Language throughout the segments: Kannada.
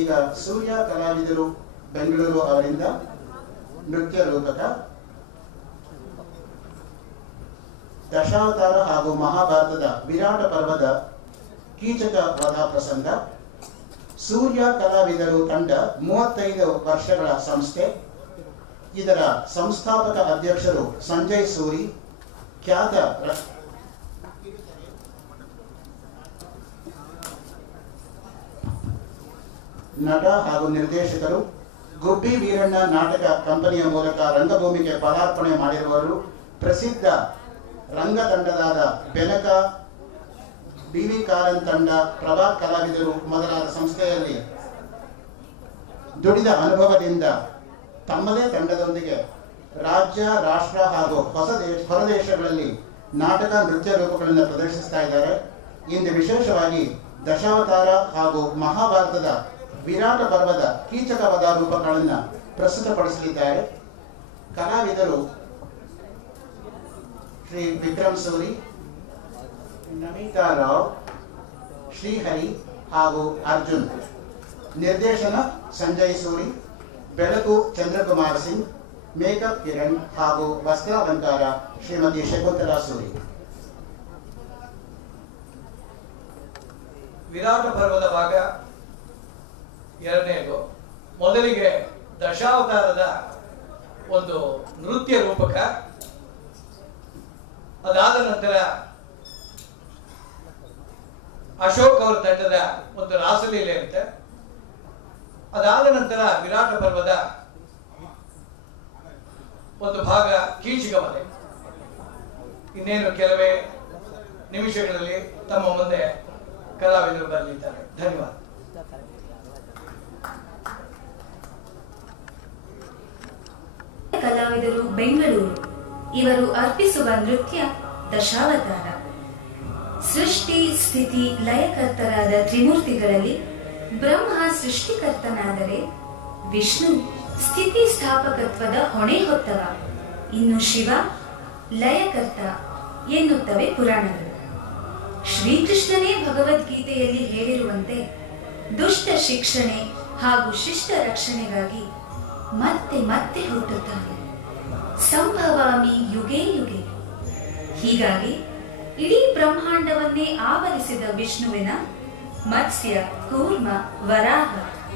ಈಗ ಸೂರ್ಯ ಕಲಾವಿದರು ಬೆಂಗಳೂರು ಅವರಿಂದ ನೃತ್ಯ ರೂಪಕ ದಶಾವತಾರ ಹಾಗೂ ಮಹಾಭಾರತದ ವಿರಾಟ ಪರ್ವದ ಕೀಚಕ ವಧ ಪ್ರಸಂಗ. ಸೂರ್ಯ ಕಲಾವಿದರು ತಂಡ 35 ವರ್ಷಗಳ ಸಂಸ್ಥೆ. ಇದರ ಸಂಸ್ಥಾಪಕ ಅಧ್ಯಕ್ಷರು ಸಂಜಯ್ ಸೂರಿ, ಖ್ಯಾತ ನಟ ಹಾಗೂ ನಿರ್ದೇಶಕರು. ಗುಬ್ಬಿ ವೀರಣ್ಣ ನಾಟಕ ಕಂಪನಿಯ ಮೂಲಕ ರಂಗಭೂಮಿಗೆ ಪದಾರ್ಪಣೆ ಮಾಡಿರುವರು. ಪ್ರಸಿದ್ಧ ರಂಗತಂಡದಾದ ಬೆನಕ, ಡಿ.ವಿ. ಕಾರನ್ ತಂಡ, ಪ್ರಭಾತ್ ಕಲಾವಿದರು ಮೊದಲಾದ ಸಂಸ್ಥೆಯಲ್ಲಿ ದುಡಿದ ಅನುಭವದಿಂದ ತಮ್ಮದೇ ತಂಡದೊಂದಿಗೆ ರಾಜ್ಯ, ರಾಷ್ಟ್ರ ಹಾಗೂ ಹೊರದೇಶಗಳಲ್ಲಿ ನಾಟಕ ನೃತ್ಯ ರೂಪಗಳನ್ನು ಪ್ರದರ್ಶಿಸ್ತಾ ಇದ್ದಾರೆ. ಇಂದು ವಿಶೇಷವಾಗಿ ದಶಾವತಾರ ಹಾಗೂ ಮಹಾಭಾರತದ ವಿರಾಟ ಪರ್ವದ ಕೀಚಕ ವಧ ರೂಪಗಳನ್ನು ಪ್ರಸ್ತುತಪಡಿಸಲಿದ್ದಾರೆ. ಕಲಾವಿದರು ಶ್ರೀ ವಿಕ್ರಮ್ ಸೂರಿ, ನಮಿತಾ ರಾವ್, ಶ್ರೀಹರಿ ಹಾಗೂ ಅರ್ಜುನ್. ನಿರ್ದೇಶನ ಸಂಜಯ್ ಸೂರಿ. ಬೆಳಕು ಚಂದ್ರಕುಮಾರ್ ಸಿಂಗ್. ಮೇಕಪ್ ಕಿರಣ್ ಹಾಗೂ ವಸ್ತ್ರಾಲಂಕಾರ ಶ್ರೀಮತಿ ಶಕುಂತಲಾ ಸೂರಿ. ವಿರಾಟ ಪರ್ವದ ಭಾಗ ಎರಡನೇದು. ಮೊದಲಿಗೆ ದಶಾವತಾರದ ಒಂದು ನೃತ್ಯ ರೂಪಕ, ಅದಾದ ನಂತರ ಅಶೋಕ್ ಅವರ ತಂಡದ ಒಂದು ರಾಸಲೀಲೆ ಇರುತ್ತೆ. ಅದಾದ ನಂತರ ವಿರಾಟ ಪರ್ವದ ಒಂದು ಭಾಗ ಕೀಚಕ ವಧೆ. ಇನ್ನೇನು ಕೆಲವೇ ನಿಮಿಷಗಳಲ್ಲಿ ತಮ್ಮ ಮುಂದೆ ಕಲಾವಿದರು ಬರಲಿದ್ದಾರೆ. ಧನ್ಯವಾದ. ಕಲಾವಿದರು ಬೆಂಗಳೂರು. ಇವರು ಅರ್ಪಿಸುವ ನೃತ್ಯ ದಶಾವತಾರ. ಸೃಷ್ಟಿ ಸ್ಥಿತಿ ಲಯಕರ್ತರಾದ ತ್ರಿಮೂರ್ತಿಗಳಲ್ಲಿ ಬ್ರಹ್ಮ ಸೃಷ್ಟಿಕರ್ತನಾದರೆ ವಿಷ್ಣು ಸ್ಥಿತಿ ಸ್ಥಾಪಕತ್ವದ ಹೊಣೆ ಹೊತ್ತವ, ಇನ್ನು ಶಿವ ಲಯಕರ್ತ ಎನ್ನುತ್ತವೆ ಪುರಾಣಗಳು. ಶ್ರೀಕೃಷ್ಣನೇ ಭಗವದ್ಗೀತೆಯಲ್ಲಿ ಹೇಳಿರುವಂತೆ ದುಷ್ಟ ಶಿಕ್ಷಣೆ ಹಾಗೂ ಶಿಷ್ಟ ರಕ್ಷಣೆಗಾಗಿ ಮತ್ತೆ ಮತ್ತೆ ಹುಟ್ಟುತ್ತಾನೆ. ಸಂಭವಾಮಿ ಯುಗೇ ಯುಗೆ. ಹೀಗಾಗಿ ಇಡೀ ಬ್ರಹ್ಮಾಂಡವನ್ನೇ ಆವರಿಸಿದ ವಿಷ್ಣುವಿನ ಮತ್ಸ್ಯ, ಕೂರ್ಮ, ವರಾಹ,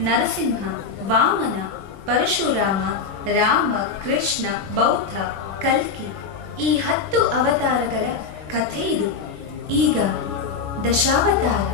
ನರಸಿಂಹ, ವಾಮನ, ಪರಶುರಾಮ, ರಾಮ, ಕೃಷ್ಣ, ಬೌದ್ಧ, ಕಲ್ಕಿ ಈ 10 ಅವತಾರಗಳ ಕಥೆ ಇದು. ಈಗ ದಶಾವತಾರ.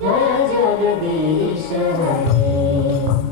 जय जगदीश हरे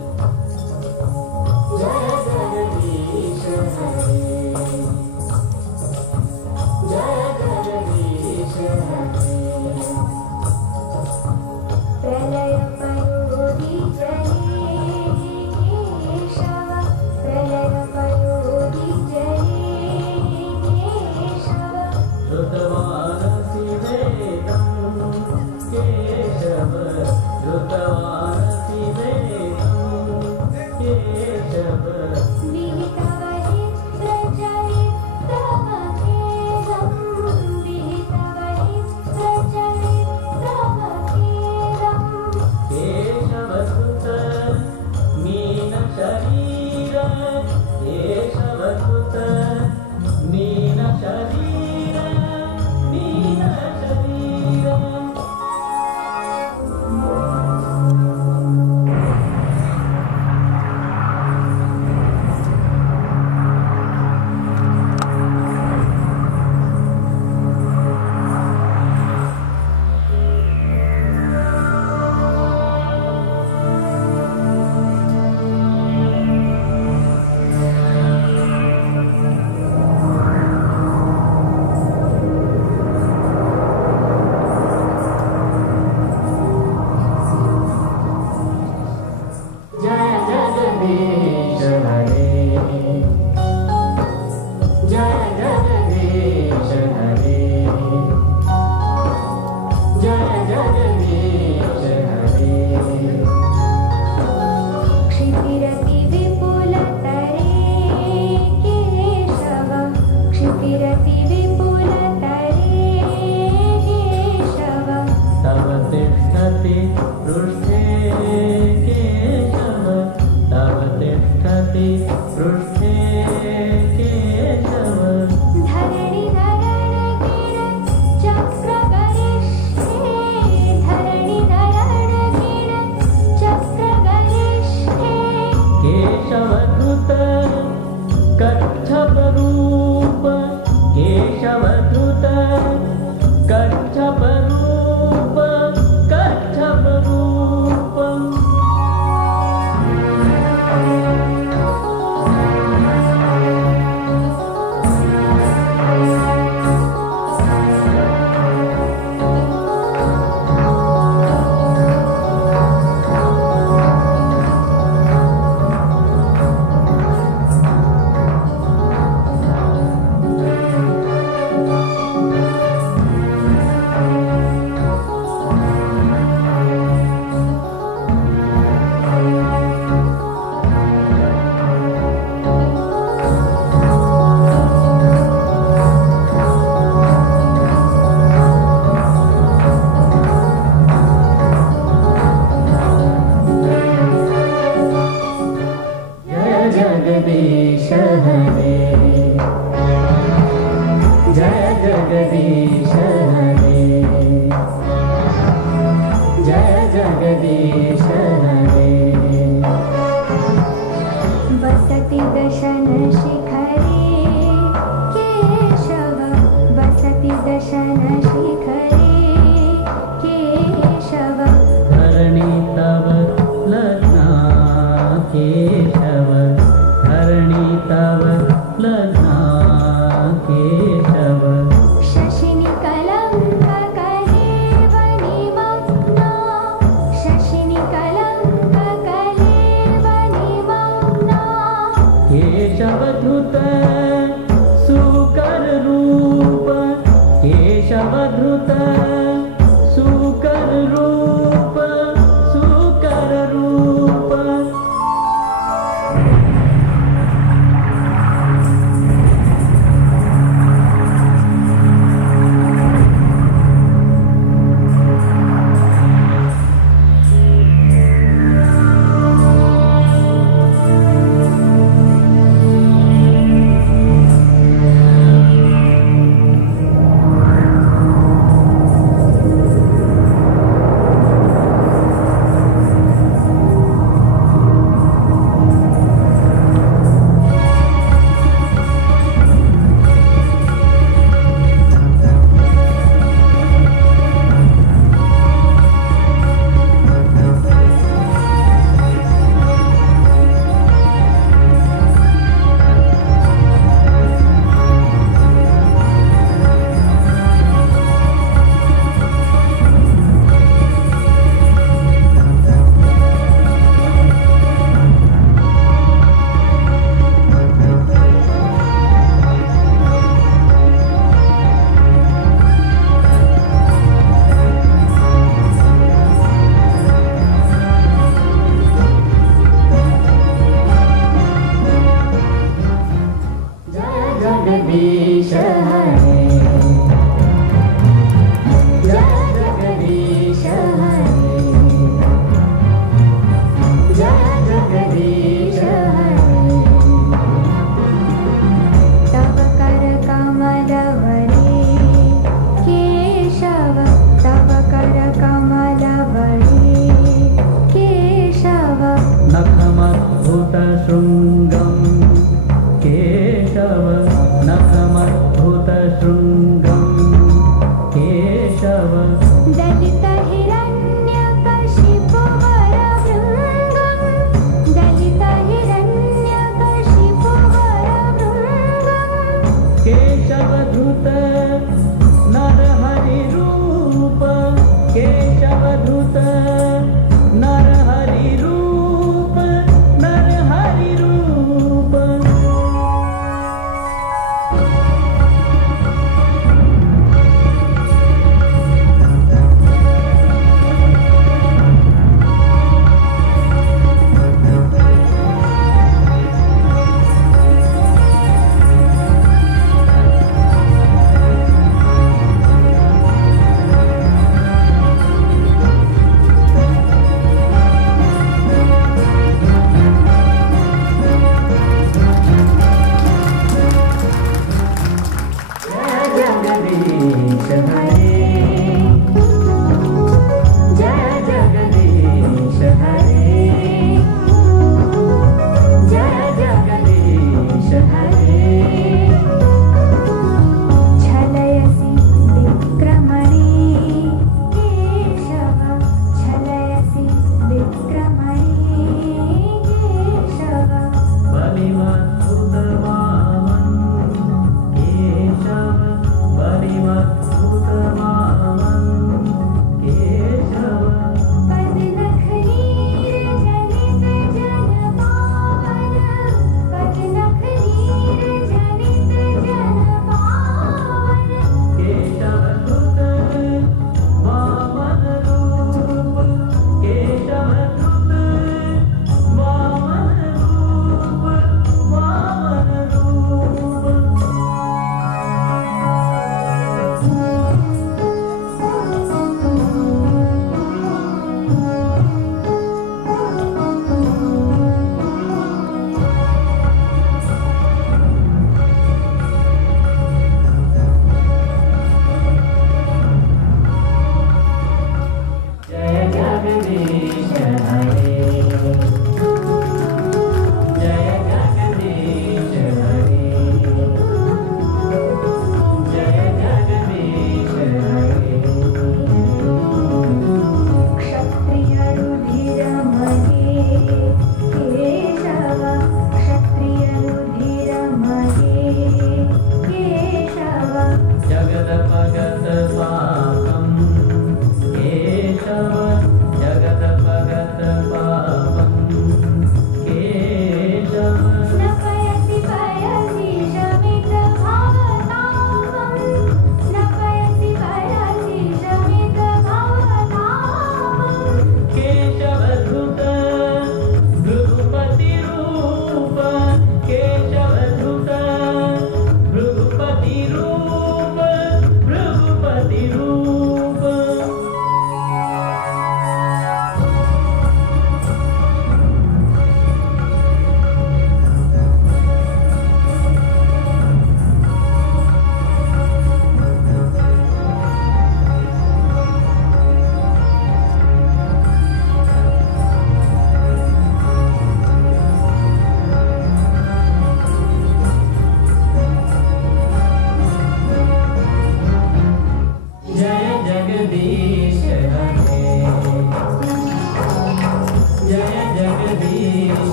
शशिनि कलंक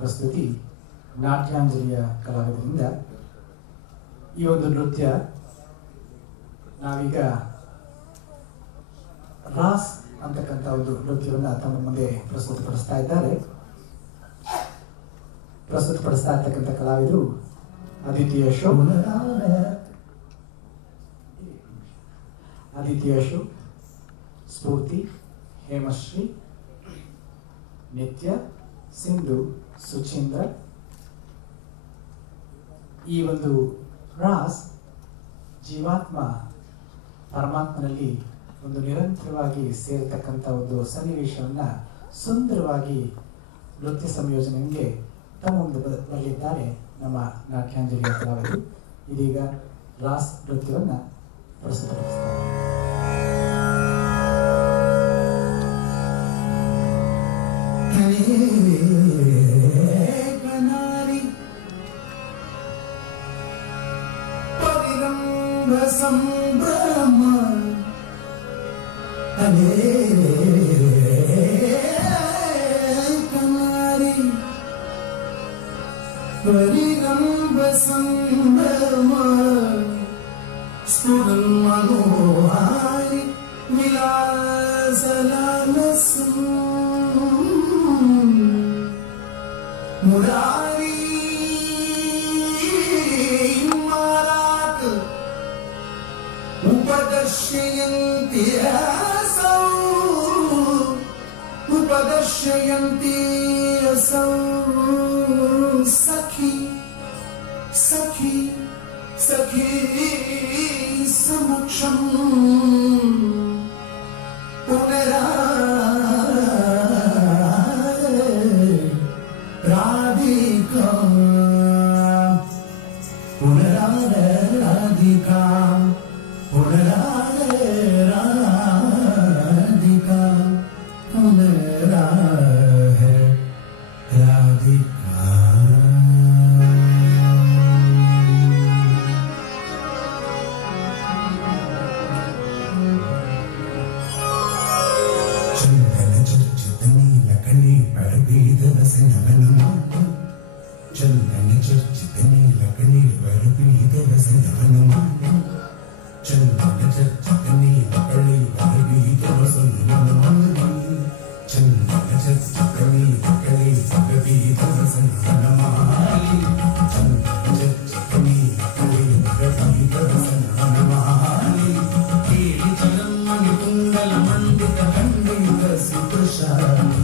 ಪ್ರಸ್ತುತಿ ನಾಟ್ಯಾಂಜಲಿಯ ಕಲಾವಿದರಿಂದ. ಈ ಒಂದು ನೃತ್ಯ ನಾವೀಗ ರಾಸ್ ಅಂತಕ್ಕಂಥ ಒಂದು ನೃತ್ಯವನ್ನು ತಮ್ಮ ಮುಂದೆ ಪ್ರಸ್ತುತಪಡಿಸ್ತಾ ಇದ್ದಾರೆ. ಪ್ರಸ್ತುತಪಡಿಸ್ತಾ ಇರ್ತಕ್ಕಂಥ ಕಲಾವಿದರು ಅದಿತಿ ಅಶೋಕ್, ಸ್ಫೂರ್ತಿ, ಹೇಮಶ್ರೀ, ನಿತ್ಯ, ಸಿಂಧು, ಸುಚೀಂದ್ರ. ಈ ಒಂದು ರಾಸ್ ಜೀವಾತ್ಮ ಪರಮಾತ್ಮನಲ್ಲಿ ಒಂದು ನಿರಂತರವಾಗಿ ಸೇರತಕ್ಕಂಥ ಒಂದು ಸನ್ನಿವೇಶವನ್ನು ಸುಂದರವಾಗಿ ನೃತ್ಯ ಸಂಯೋಜನೆಗೆ ತಮ್ಮ ಮುಂದೆ ಬರಲಿದ್ದಾರೆ ನಮ್ಮ ನಾಟ್ಯಾಂಜಲಿಯ ಕಲಾವಿದರು. ಇದೀಗ ರಾಸ್ ನೃತ್ಯವನ್ನು ಪ್ರಸ್ತುತಪಡಿಸ್ತಾರೆ. ಸಂಭ್ರಮ ಕನಾರಿ ಪರಿರಂಭ ಸಂಭ್ರಮ ಸ್ಫುರನ್ ಮನೋಹಾರಿ ವಿಲಾಸಲಾಲಸು ಮುರಾರಿ उपदर्शयन्ति असौ सखी सखी सखी समक्षम् राधिका राधिका राधिका चंदन चर्चित नीलकणी परबीद रसनवन चंदन चर्चित नीलकणी परबीद रसनवन चंदन चर्चित नीलकणी परबीद रसनवन चंदन चर्चित नीलकणी परबीद रसनवन चंदन चर्चित नीलकणी परबीद रसनवन केली जगन्मणि कुंडल मंडित खंडित सुप्रशाली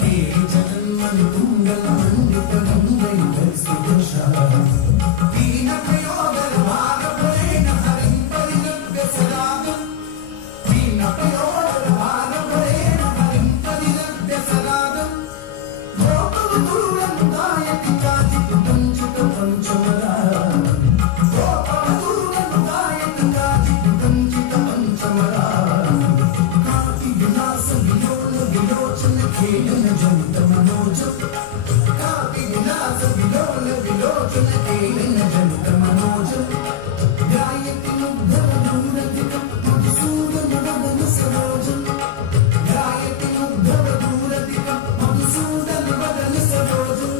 केली जगन्मणि कुंडल मंडित खंडित सुप्रशाली दीन प्रयोगर भाग प्रेण हरिं परिलभ्य सदागम दीन प्रयोगर भाग प्रेण हरिं परिलभ्य सदागम गोपवधूरं गायति काचित् कञ्चित् पञ्चमरागम् गोपवधूरं गायति काचित् कञ्चित् पञ्चमरागम् कापि विलास विलोल विलोचन खेलन जनित मनोजम् कापि विलास विलोल विलोचन खेलन जनित मनोजम् गायति मुग्धवधूरधिकं मधुसूदन वदन सरोजम् गायति मुग्धवधूरधिकं मधुसूदन वदन सरोजम्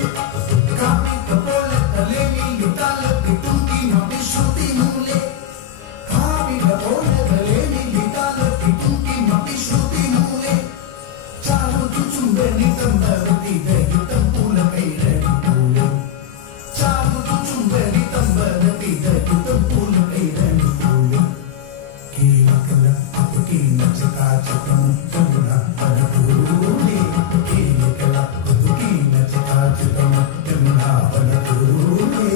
कापि कपोल तले नीलुताल पितुंकी श्रुति मूले कापि कपोल तले नीलुताल पितुंकी श्रुति मूले चारु चुंबनितं भवति दयुतं पूलकैरनुकूले चारु चुंबनितं भवति दयुतं पूलकैरनुकूले केलिकलक्कुतुकेन चकाचकं करुणा वनपूले केलिकलक्कुतुकेन चकाचकं करुणा वनपूले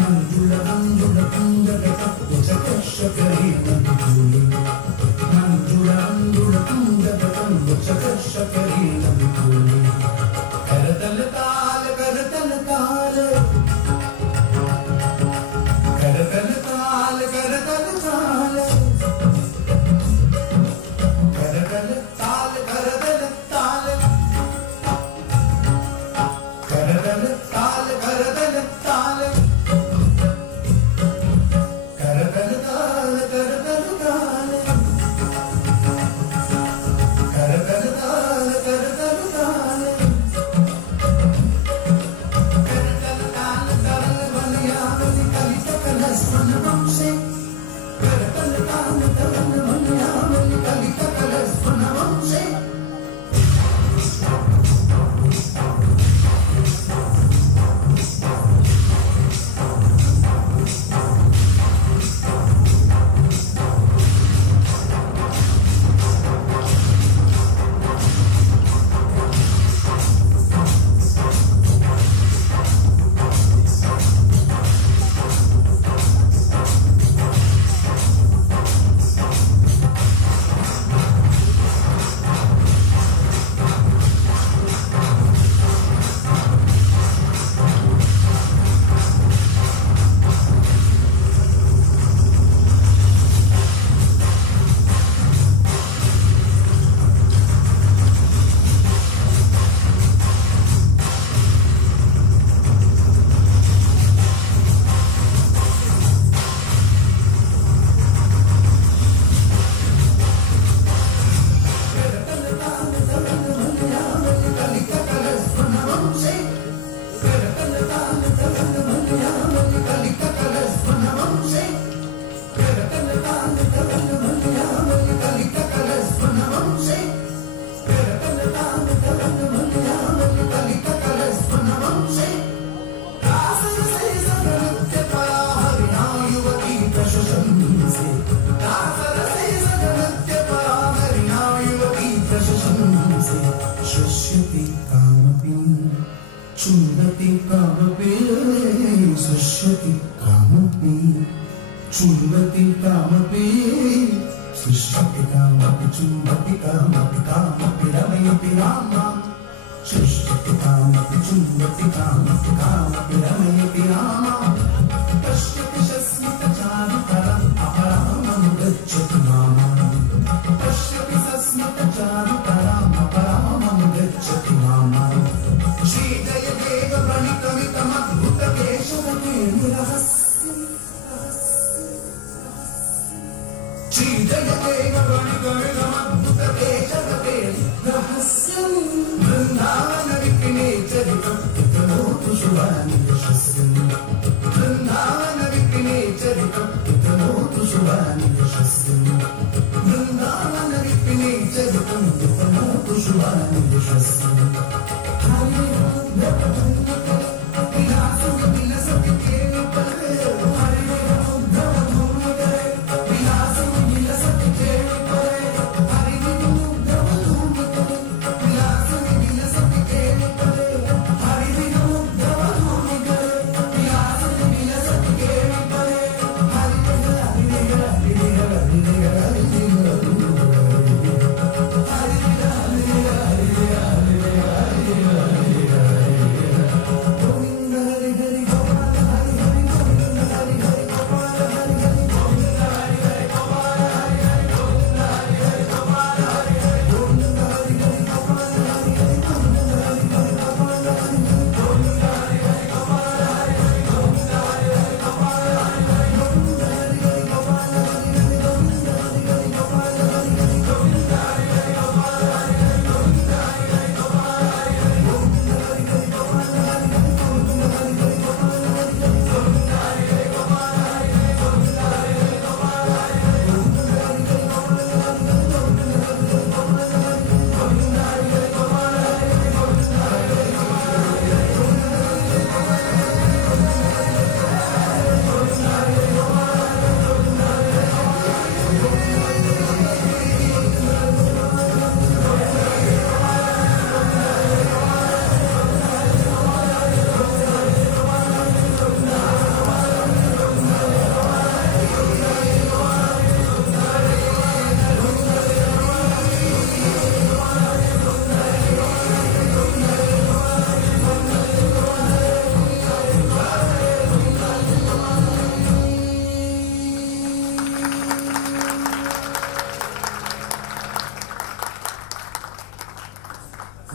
मञ्जुलमञ्जुलकुन्दगतकुचकर्षकरेणनुकूले मञ्जुलमञ्जुलकुन्दगतकुचकर्षकरेणनुकूले करतलताल करतलताल करतल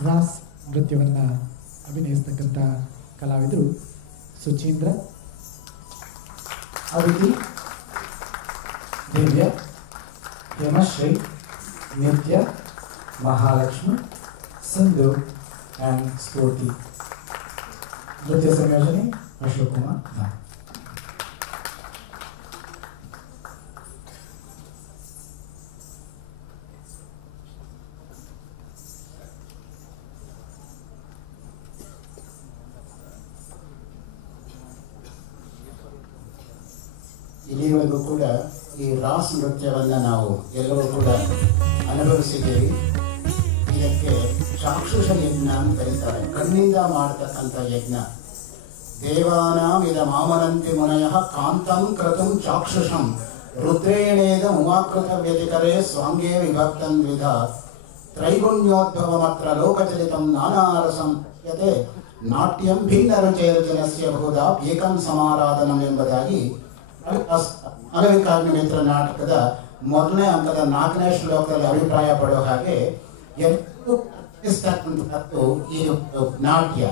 ರಾಸ್ ನೃತ್ಯವನ್ನು ಅಭಿನಯಿಸ್ತಕ್ಕಂಥ ಕಲಾವಿದರು ಸುಚೀಂದ್ರ, ಅದಿತಿ, ದಿವ್ಯ, ಹೇಮಶ್ರೀ, ನಿತ್ಯ, ಮಹಾಲಕ್ಷ್ಮಿ, ಸಿಂಧು ಆ್ಯಂಡ್ ಸ್ಫೂರ್ತಿ. ನೃತ್ಯ ಸಂಯೋಜನೆ ಅಶೋಕ್ ಕುಮಾರ್. ಇಲ್ಲಿವರೆಗೂ ಕೂಡ ಈ ರಾಸ್ ನೃತ್ಯವನ್ನು ನಾವು ಎಲ್ಲರೂ ಕೂಡ ಅನುಭವಿಸಿದ್ದೀವಿ. ಇದಕ್ಕೆ ಚಾಕ್ಷುಷ ಯಜ್ಞ ಅಂತ ಕರೀತಾರೆ, ಕಣ್ಣಿಂದ ಮಾಡತಕ್ಕಂಥ ಯಜ್ಞ. ದೇವಾನಾಂ ಇದ ಮಾಮನಂತಿ ಮುನಯ ಕಾಂತಂ ಕ್ರತುಂ ಚಾಕ್ಷುಷಂ ರುದ್ರೇಣೇದ ಉಮಾಕೃತ ವ್ಯತಿಕರೇ ಸ್ವಾಂಗೇ ವಿಭಕ್ತಂ ದ್ವಿಧ ತ್ರೈಗುಣ್ಯೋದ್ಭವಮತ್ರ ಲೋಕಚಲಿತಂ ನಾನಾರಸಂ ಯತೆ ನಾಟ್ಯಂ ಭಿನ್ನ ರುಚೇರ್ಜನಸ್ಯ ಬಹುಧಾ ಏಕಂ ಸಮಾರಾಧನಂ ಎಂಬುದಾಗಿ ಅಲವಿಕಾಗ್ನಿ ಮಿತ್ರ ನಾಟಕದ ಮೊದಲನೇ ಅಂಕದ 4ನೇ ಶ್ಲೋಕದಲ್ಲಿ ಅಭಿಪ್ರಾಯ ಪಡುವ ಹಾಗೆ ಈ ನಾಟ್ಯ,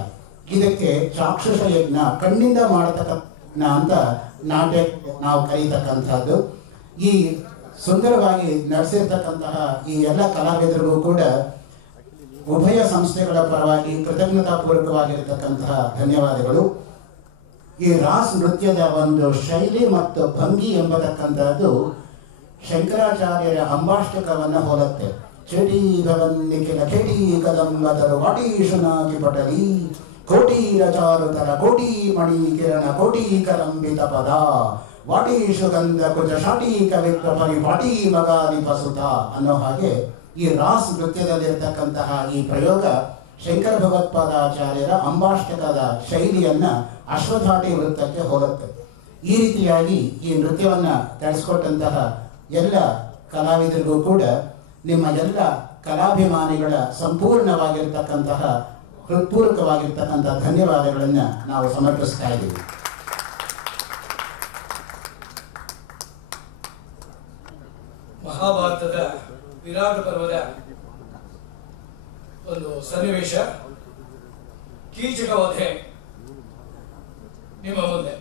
ಇದಕ್ಕೆ ಚಾಕ್ಷುಷ ಯಜ್ಞ, ಕಣ್ಣಿಂದ ಮಾಡತಕ್ಕಂಥ ಅಂತ ನಾಟ್ಯ ನಾವು ಕರೀತಕ್ಕಂಥದ್ದು. ಈ ಸುಂದರವಾಗಿ ನಡೆಸಿರ್ತಕ್ಕಂತಹ ಈ ಎಲ್ಲ ಕಲಾವಿದರಿಗೂ ಕೂಡ ಉಭಯ ಸಂಸ್ಥೆಗಳ ಪರವಾಗಿ ಕೃತಜ್ಞತಾಪೂರ್ವಕವಾಗಿರತಕ್ಕಂತಹ ಧನ್ಯವಾದಗಳು. ಈ ರಾಸ್ ನೃತ್ಯದ ಒಂದು ಶೈಲಿ ಮತ್ತು ಭಂಗಿ ಎಂಬತಕ್ಕಂಥದ್ದು ಶಂಕರಾಚಾರ್ಯರ ಅಂಬಾಷ್ಟಕವನ್ನು ಹೋಲುತ್ತೆ. ಚಟಿ ಭವನ್ನಿಖಿಲ ಕೆಟಿ ಕದಂಬದರು ವಾಟೀಶುನಾಗಿ ಪಟಲಿ ಕೋಟೀರ ಚಾರುತರ ಕೋಟಿ ಮಣಿ ಕಿರಣ ಕೋಟಿ ಕರಂಬಿತ ಪದ ವಾಟೀಶು ಗಂಧ ಕುಜ ಶಾಟೀಕ ವಿಕ್ರ ಪರಿಪಾಟಿ ಮಗಾಲಿ ಪಸುತ ಅನ್ನೋ ಹಾಗೆ ಈ ರಾಸ್ ನೃತ್ಯದಲ್ಲಿರ್ತಕ್ಕಂತಹ ಈ ಪ್ರಯೋಗ ಶಂಕರ ಭಗವತ್ಪಾದಾಚಾರ್ಯರ ಅಂಬಾಷ್ಟಕದ ಶೈಲಿಯನ್ನ ಅಶ್ವಧಾಟಿ ವೃತ್ತಕ್ಕೆ ಹೋಲುತ್ತೆ. ಈ ರೀತಿಯಾಗಿ ಈ ನೃತ್ಯವನ್ನ ನಡೆಸಿಕೊಟ್ಟಂತಹ ಎಲ್ಲ ಕಲಾವಿದರಿಗೂ ಕೂಡ ನಿಮ್ಮ ಎಲ್ಲ ಕಲಾಭಿಮಾನಿಗಳ ಸಂಪೂರ್ಣವಾಗಿರ್ತಕ್ಕಂತಹ ಹೃತ್ಪೂರ್ವಕವಾಗಿರ್ತಕ್ಕಂತಹ ಧನ್ಯವಾದಗಳನ್ನು ನಾವು ಸಮರ್ಪಿಸ್ತಾ ಇದ್ದೀವಿ. ಮಹಾಭಾರತದ ವಿರಾಟ ಪರ್ವದ ಒಂದು ಸನ್ನಿವೇಶ, ಕೀಚಕ ವಧೆ ನಿಮ್ಮ ಮುಂದೆ.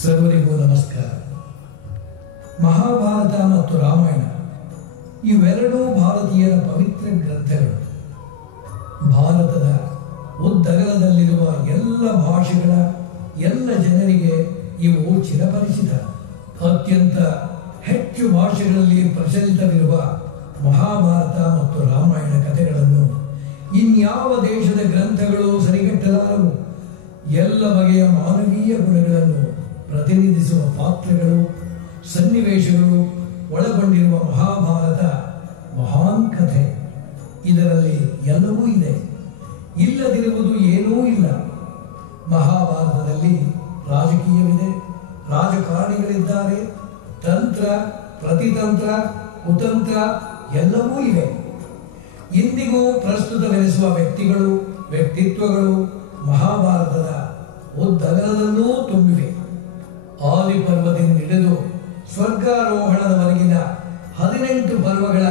ಸರ್ವರಿಗೂ ನಮಸ್ಕಾರ. ಮಹಾಭಾರತ ಮತ್ತು ರಾಮಾಯಣ ಇವೆರಡೂ ಭಾರತೀಯರ ಪವಿತ್ರ ಗ್ರಂಥಗಳು. ಭಾರತದ ಉದ್ದಗಲದಲ್ಲಿರುವ ಎಲ್ಲ ಭಾಷೆಗಳ ಎಲ್ಲ ಜನರಿಗೆ ಇವು ಚಿರಪರಿಚಿತ. ಅತ್ಯಂತ ಹೆಚ್ಚು ಭಾಷೆಗಳಲ್ಲಿ ಪ್ರಚಲಿತವಿರುವ ಮಹಾಭಾರತ ಮತ್ತು ರಾಮಾಯಣ ಕಥೆಗಳನ್ನು ಇನ್ಯಾವ ದೇಶದ ಗ್ರಂಥಗಳು ಸರಿಗಟ್ಟಲಾರವು. ಎಲ್ಲ ಬಗೆಯ ಮಾನವೀಯ ಗುಣಗಳನ್ನು ಪ್ರತಿನಿಧಿಸುವ ಪಾತ್ರಗಳು, ಸನ್ನಿವೇಶಗಳು ಒಳಗೊಂಡಿರುವ ಮಹಾಭಾರತ ಮಹಾನ್ ಕಥೆ. ಇದರಲ್ಲಿ ಎಲ್ಲವೂ ಇದೆ, ಇಲ್ಲದಿರುವುದು ಏನೂ ಇಲ್ಲ. ಮಹಾಭಾರತದಲ್ಲಿ ರಾಜಕೀಯವಿದೆ, ರಾಜಕಾರಣಿಗಳಿದ್ದಾರೆ, ತಂತ್ರ, ಪ್ರತಿತಂತ್ರ, ಕುತಂತ್ರ ಎಲ್ಲವೂ ಇವೆ. ಇಂದಿಗೂ ಪ್ರಸ್ತುತವೆನಿಸುವ ವ್ಯಕ್ತಿಗಳು, ವ್ಯಕ್ತಿತ್ವಗಳು ಮಹಾಭಾರತದ ಉದ್ದಗಲದಲ್ಲೂ ತುಂಬಿವೆ. ಆದಿಪರ್ವದಿಂದ ಹಿಡಿದು ಸ್ವರ್ಗಾರೋಹಣದವರೆಗಿನ 18 ಪರ್ವಗಳ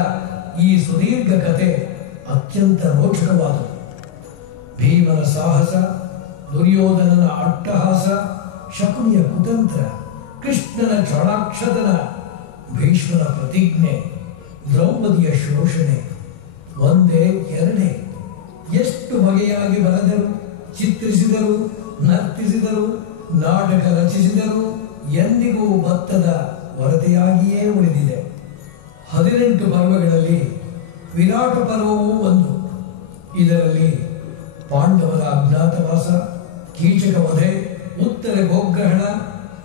ಈ ಸುದೀರ್ಘ ಕಥೆ ಅತ್ಯಂತ ರೋಚಕವಾದದ್ದು. ಭೀಮನ ಸಾಹಸ, ದುರ್ಯೋಧನನ ಅಟ್ಟಹಾಸ, ಶಕುನಿಯ ಕುತಂತ್ರ, ಕೃಷ್ಣನ ಚಾಣಾಕ್ಷತನ, ಭೀಷ್ಮನ ಪ್ರತಿಜ್ಞೆ, ದ್ರೌಪದಿಯ ಶೋಷಣೆ ಒಂದೇ ಎರಡೇ. ಎಷ್ಟು ಬಗೆಯಾಗಿ ಬರೆದರು, ಚಿತ್ರಿಸಿದರು, ನರ್ತಿಸಿದರು, ನಾಟಕ ರಚಿಸಿದರು, ಎಂದಿಗೂ ಭತ್ತದ ವರತೆಯಾಗಿಯೇ ಉಳಿದಿದೆ. 18 ಪರ್ವಗಳಲ್ಲಿ ವಿರಾಟ ಪರ್ವವೂ ಒಂದು. ಇದರಲ್ಲಿ ಪಾಂಡವರ ಅಜ್ಞಾತವಾಸ, ಕೀಚಕ ವಧೆ, ಉತ್ತರ ಗೋಗ್ರಹಣ,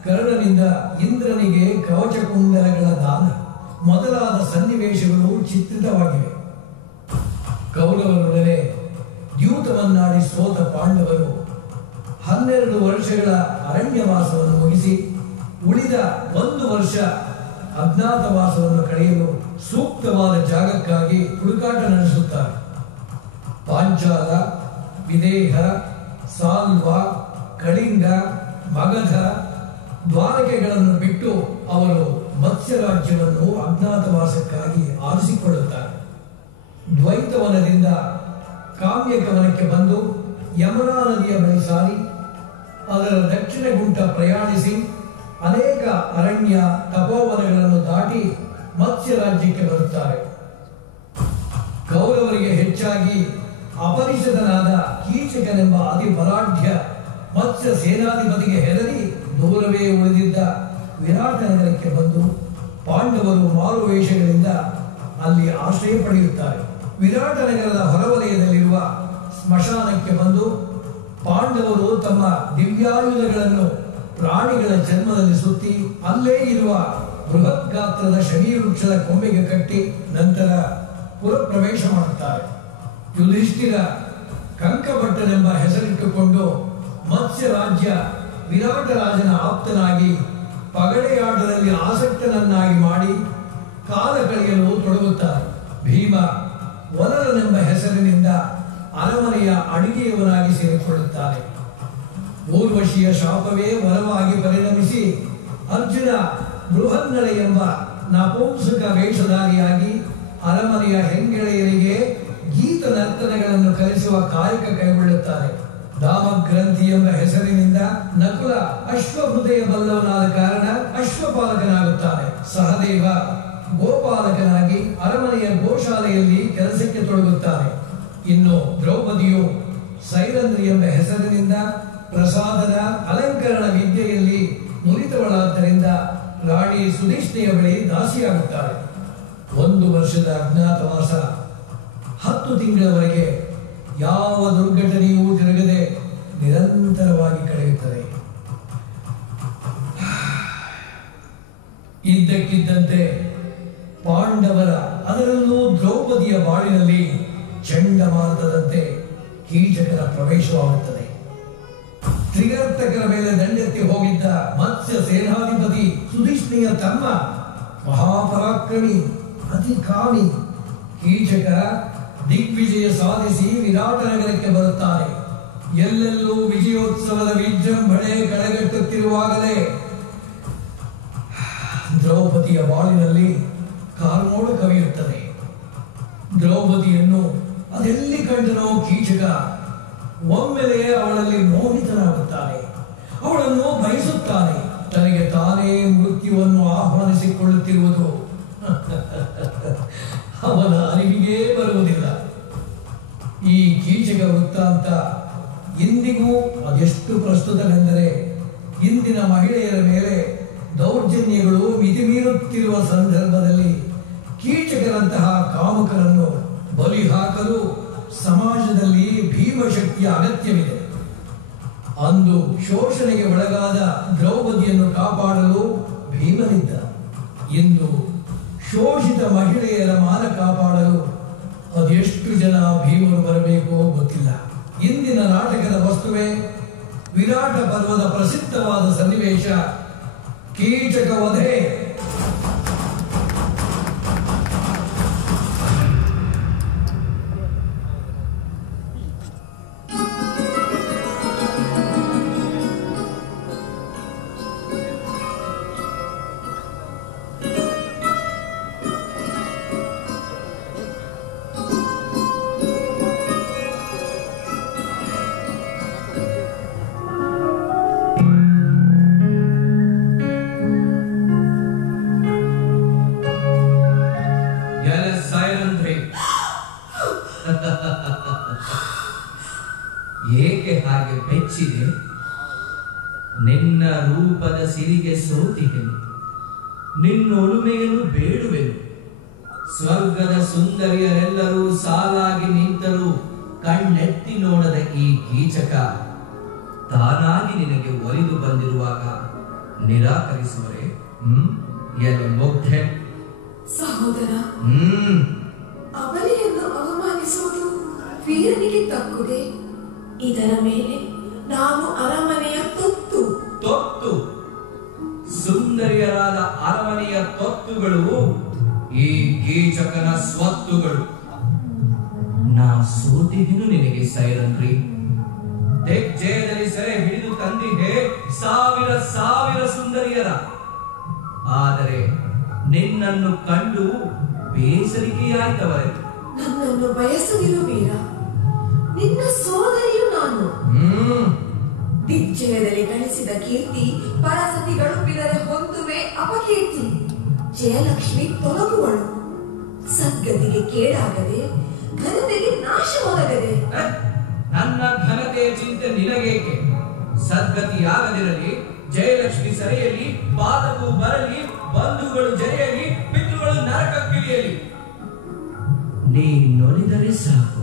ಕರ್ಣನಿಂದ ಇಂದ್ರನಿಗೆ ಕವಚ ಕುಂಡಲಗಳ ದಾನ ಮೊದಲಾದ ಸನ್ನಿವೇಶಗಳು ಚಿತ್ರಿತವಾಗಿವೆ. ಕೌರವರೊಡನೆ ದ್ಯೂತವನ್ನಾಡಿ ಸೋತ ಪಾಂಡವರು 12 ವರ್ಷಗಳ ಅರಣ್ಯವಾಸವನ್ನು ಮುಗಿಸಿ ಉಳಿದ 1 ವರ್ಷ ಅಜ್ಞಾತವಾಸವನ್ನು ಕಳೆಯಲು ಸೂಕ್ತವಾದ ಜಾಗಕ್ಕಾಗಿ ಹುಡುಕಾಟ ನಡೆಸುತ್ತಾರೆ. ಪಾಂಚಾಲ, ವಿದೇಹ, ಸಾಲ್ವ, ಕಳಿಂಗ, ಮಗಧ, ದ್ವಾರಕೆಗಳನ್ನು ಬಿಟ್ಟು ಅವರು ಮತ್ಸ್ಯ ರಾಜ್ಯವನ್ನು ಅಜ್ಞಾತವಾಸಕ್ಕಾಗಿ ಆರಿಸಿಕೊಳ್ಳುತ್ತಾರೆ. ದ್ವೈತವನದಿಂದ ಕಾಮ್ಯಕವನಕ್ಕೆ ಬಂದು ಯಮುನಾ ನದಿಯ ಬಳಿ ಸಾರಿ ಅದರ ದಕ್ಷಿಣ ಗುಂಟ ಪ್ರಯಾಣಿಸಿ ಅನೇಕ ಅರಣ್ಯ ತಪೋವನಗಳನ್ನು ದಾಟಿ ಮತ್ಸ್ಯ ರಾಜ್ಯಕ್ಕೆ ಬರುತ್ತಾರೆ. ಕೌರವರಿಗೆ ಹೆಚ್ಚಾಗಿ ಅಪರಿಚಿತನಾದ ಕೀಚಕನೆಂಬ ಅತಿ ಬಲಾಢ್ಯ ಮತ್ಸ್ಯ ಸೇನಾಧಿಪತಿಗೆ ಹೆದರಿ ದೂರವೇ ಉಳಿದಿದ್ದ ವಿರಾಟ ನಗರಕ್ಕೆ ಬಂದು ಪಾಂಡವರು ಮಾರುವೇಷಗಳಿಂದ ಅಲ್ಲಿ ಆಶ್ರಯ ಪಡೆಯುತ್ತಾರೆ. ವಿರಾಟ ನಗರದ ಹೊರವಲಯದಲ್ಲಿರುವ ಸ್ಮಶಾನಕ್ಕೆ ಬಂದು ಪಾಂಡವರು ತಮ್ಮ ದಿವ್ಯಾಯುಧಗಳನ್ನು ಪ್ರಾಣಿಗಳ ಜನ್ಮದಲ್ಲಿ ಸುತ್ತಿ ಅಲ್ಲೇ ಇರುವ ಬೃಹತ್ ಗಾತ್ರದ ಶಮಿ ವೃಕ್ಷದ ಕೊಂಬೆಗೆ ಕಟ್ಟಿ ನಂತರ ಪುರ ಪ್ರವೇಶ ಮಾಡುತ್ತಾರೆ. ಯುಧಿಷ್ಠಿರ ಕಂಕಭಟ್ಟನೆಂಬ ಹೆಸರಿಟ್ಟುಕೊಂಡು ಮತ್ಸ್ಯ ರಾಜ್ಯ ವಿರಾಟ ರಾಜನ ಆಪ್ತನಾಗಿ ಪಗಡೆಯಾಟದಲ್ಲಿ ಆಸಕ್ತನನ್ನಾಗಿ ಮಾಡಿ ಕಾಲ ಕಳೆಯಲು ತೊಡಗುತ್ತಾರೆ. ಭೀಮ ವನರನೆಂಬ ಹೆಸರಿನಿಂದ ಅರಮನೆಯ ಅಡಿಗೆಯವನಾಗಿ ಸೇರಿಕೊಳ್ಳುತ್ತಾರೆ. ಊರ್ವಶಿಯ ಶಾಪವೇ ವರವಾಗಿ ಪರಿಣಮಿಸಿ ಅರ್ಜುನ ಬೃಹನ್ನಳ ಎಂಬ ನಪುಂಸಕ ವೇಷಧಾರಿಯಾಗಿ ಅರಮನೆಯ ಹೆಂಗೆಳೆಯರಿಗೆ ಗೀತ ನರ್ತನಗಳನ್ನು ಕಲಿಸುವ ಕಾಯಕ ಕೈಗೊಳ್ಳುತ್ತಾರೆ. ದಾಮಗ್ರಂಥಿ ಎಂಬ ಹೆಸರಿನಿಂದ ನಕುಲ ಅಶ್ವಹೃದಯ ಬಲ್ಲವನಾದ ಕಾರಣ ಅಶ್ವಪಾಲಕನಾಗುತ್ತಾನೆ. ಸಹದೇವ ಗೋಪಾಲಕನಾಗಿ ಅರಮನೆಯ ಗೋಶಾಲೆಯಲ್ಲಿ ಕೆಲಸಕ್ಕೆ ತೊಡಗುತ್ತಾನೆ. ಇನ್ನು ದ್ರೌಪದಿಯು ಸೈರಂಧ್ರಿ ಎಂಬ ಹೆಸರಿನಿಂದ ಪ್ರಸಾದದ ಅಲಂಕರಣ ವಿದ್ಯೆಯಲ್ಲಿ ನುರಿತವಳಾದ್ದರಿಂದ ರಾಣಿ ಸುಧಿಷ್ಣೆಯ ಬಳಿ ದಾಸಿಯಾಗುತ್ತಾರೆ. 1 ವರ್ಷದ ಅಜ್ಞಾತವಾಸ 10 ತಿಂಗಳವರೆಗೆ ಯಾವ ದುರ್ಘಟನೆಯೂ ತಿರುಗದೆ ನಿರಂತರವಾಗಿ ಕಳೆಯುತ್ತದೆ. ಇದ್ದಕ್ಕಿದ್ದಂತೆ ಪಾಂಡವರ ಅದರಲ್ಲೂ ದ್ರೌಪದಿಯ ಬಾಳಿನಲ್ಲಿ ಚಂಡಮಾರುತದಂತೆ ಕೀಚಕರ ಪ್ರವೇಶವಾಗುತ್ತದೆ. ತ್ರಿಗರ್ತಕರ ಮೇಲೆ ದಂಡೆತ್ತಿ ಹೋಗಿದ್ದ ಮತ್ಸ್ಯ ಸೇನಾಧಿಪತಿ ಸುಧಿಷ್ಣೆಯ ತಮ್ಮ ಮಹಾಪರಾಕ್ರಮಿ ಅತಿಕಾಮಿ ಕೀಚಕ ದಿಗ್ವಿಜಯ ಸಾಧಿಸಿ ವಿರಾಟ ನಗರಕ್ಕೆ ಬರುತ್ತಾರೆ. ಎಲ್ಲೆಲ್ಲೂ ವಿಜಯೋತ್ಸವದ ವಿಜೃಂಭಣೆ ಕಳೆಗಟ್ಟುತ್ತಿರುವಾಗಲೇ ದ್ರೌಪದಿಯ ಬಾಳಿನಲ್ಲಿ ಕಾರ್ಮೋಡ ಕವಿಯುತ್ತದೆ. ದ್ರೌಪದಿಯನ್ನು ಅದೆಲ್ಲಿ ಕಂಡನೋ ಕೀಚಕ ಒಮ್ಮೆಲೆ ಅವಳಲ್ಲಿ ಮೋಹಿತನಾಗುತ್ತಾನೆ. ಅವಳನ್ನು ಬಯಸುತ್ತಾನೆ. ತನಗೆ ತಾನೇ ಮೃತ್ಯುವನ್ನು ಆಹ್ವಾನಿಸಿಕೊಳ್ಳುತ್ತಿರುವುದು ಅವನ ಅರಿವಿಗೆ ಬರುವುದಿಲ್ಲ. ಈ ಕೀಚಕ ವೃತ್ತಾಂತ ಇಂದಿಗೂ ಅದೆಷ್ಟು ಪ್ರಸ್ತುತವೆಂದರೆ ಇಂದಿನ ಮಹಿಳೆಯರ ಮೇಲೆ ದೌರ್ಜನ್ಯಗಳು ಮಿತಿಮೀರುತ್ತಿರುವ ಸಂದರ್ಭದಲ್ಲಿ ಕೀಚಕರಂತಹ ಕಾಮಕರನ್ನು ಬಲಿ ಹಾಕಲು ಸಮಾಜದಲ್ಲಿ ಭೀಮಶಕ್ತಿಯ ಅಗತ್ಯವಿದೆ. ಅಂದು ಶೋಷಣೆಗೆ ಒಳಗಾದ ದ್ರೌಪದಿಯನ್ನು ಕಾಪಾಡಲು ಭೀಮನಿದ್ದ. ಇಂದು ಶೋಷಿತ ಮಹಿಳೆಯರ ಮಾನ ಕಾಪಾಡಲು ಅದೆಷ್ಟು ಜನ ಭೀಮರು ಬರಬೇಕೋ ಗೊತ್ತಿಲ್ಲ. ಇಂದಿನ ನಾಟಕದ ವಸ್ತುವೇ ವಿರಾಟ ಪರ್ವದ ಪ್ರಸಿದ್ಧವಾದ ಸನ್ನಿವೇಶ ಕೀಚಕ ವಧೆ. ಏಕೆ ಹಾಗೆ ಬೆಚ್ಚಿದೆ? ನಿನ್ನ ರೂಪದ ಸಿರಿಗೆ ಸೋತಿಗೆನು, ನಿನ್ನ ಒಲುಮೆಯನ್ನು ಬೇಡುವೆನು. ಸ್ವರ್ಗದ ಸುಂದರಿಯರೆಲ್ಲರೂ ಸಾಲಾಗಿ ನಿಂತರೂ ಕಣ್ಣೆತ್ತಿ ನೋಡದ ಈ ಕೀಚಕ ತಾನಾಗಿ ನಿನಗೆ ಒಲಿದು ಬಂದಿರುವಾಗ ನಿರಾಕರಿಸುವರೆ? ಎಲೆ ಮುಗ್ಧೆ ಸಹೋದರ, ಅವನಿಯನ್ನು ಅವಮಾನಿಸುವುದು ವೀರನಿಗೆ ತಕ್ಕುದೆ. ಇದರ ಮೇಲೆ ನಾನು ಅರಮನೆಯ ತೊತ್ತು ಸುಂದರಿಯರಾದ ಅರಮನೆಯ ತೊತ್ತುಗಳು ಈ ಕೀಚಕನ ಸ್ವತ್ತುಗಳು. ನಾ ಸೋತಿದಿನು ನಿನಗೆ ಸೈರಂಧ್ರಿ. ದಿಗ್ಜಯದಲ್ಲಿ ಸೆರೆ ಹಿಡಿದು ತಂದಿದ್ದೆ ಸಾವಿರ ಸುಂದರಿಯರ. ಆದರೆ ನಿನ್ನನ್ನು ಕಂಡು ಬೇಸರಿಕೆಯಾಯ್ತವರೆ. ನನ್ನನ್ನು ಬಯಸುವಿರು ವೀರ, ನಿನ್ನ ಸೋದರಿಯು ನಾನು. ದಿಗ್ಜಯದಲ್ಲಿ ಗಳಿಸಿದ ಕೀರ್ತಿ ಪರಸತಿಗಳು ಬಿಡರೆ ಹೊಂದುವೆ ಅಪಕೀರ್ತಿ. ಜಯಲಕ್ಷ್ಮಿ ತೊಲಗುವಳು, ಸದ್ಗತಿಗೆ ಕೇಡಾಗದೆ ಘನತೆಗೆ ನಾಶವಾಗದೆ. ನನ್ನ ಘನತೆಯ ಚಿಂತೆ ನಿನಗೇಕೆ? ಸದ್ಗತಿಯಾಗದಿರಲಿ, ಜಯಲಕ್ಷ್ಮಿ ಸೆರೆಯಲ್ಲಿ, ಪಾದವು ಬರಲಿ, ಬಂಧುಗಳು ಜರೆಯಲಿ, ಪಿತೃಗಳು ನರಕಕ್ಕಿಳಿಯಲಿ. ನೀನೊಲಿದರೆ ಸಾಕು,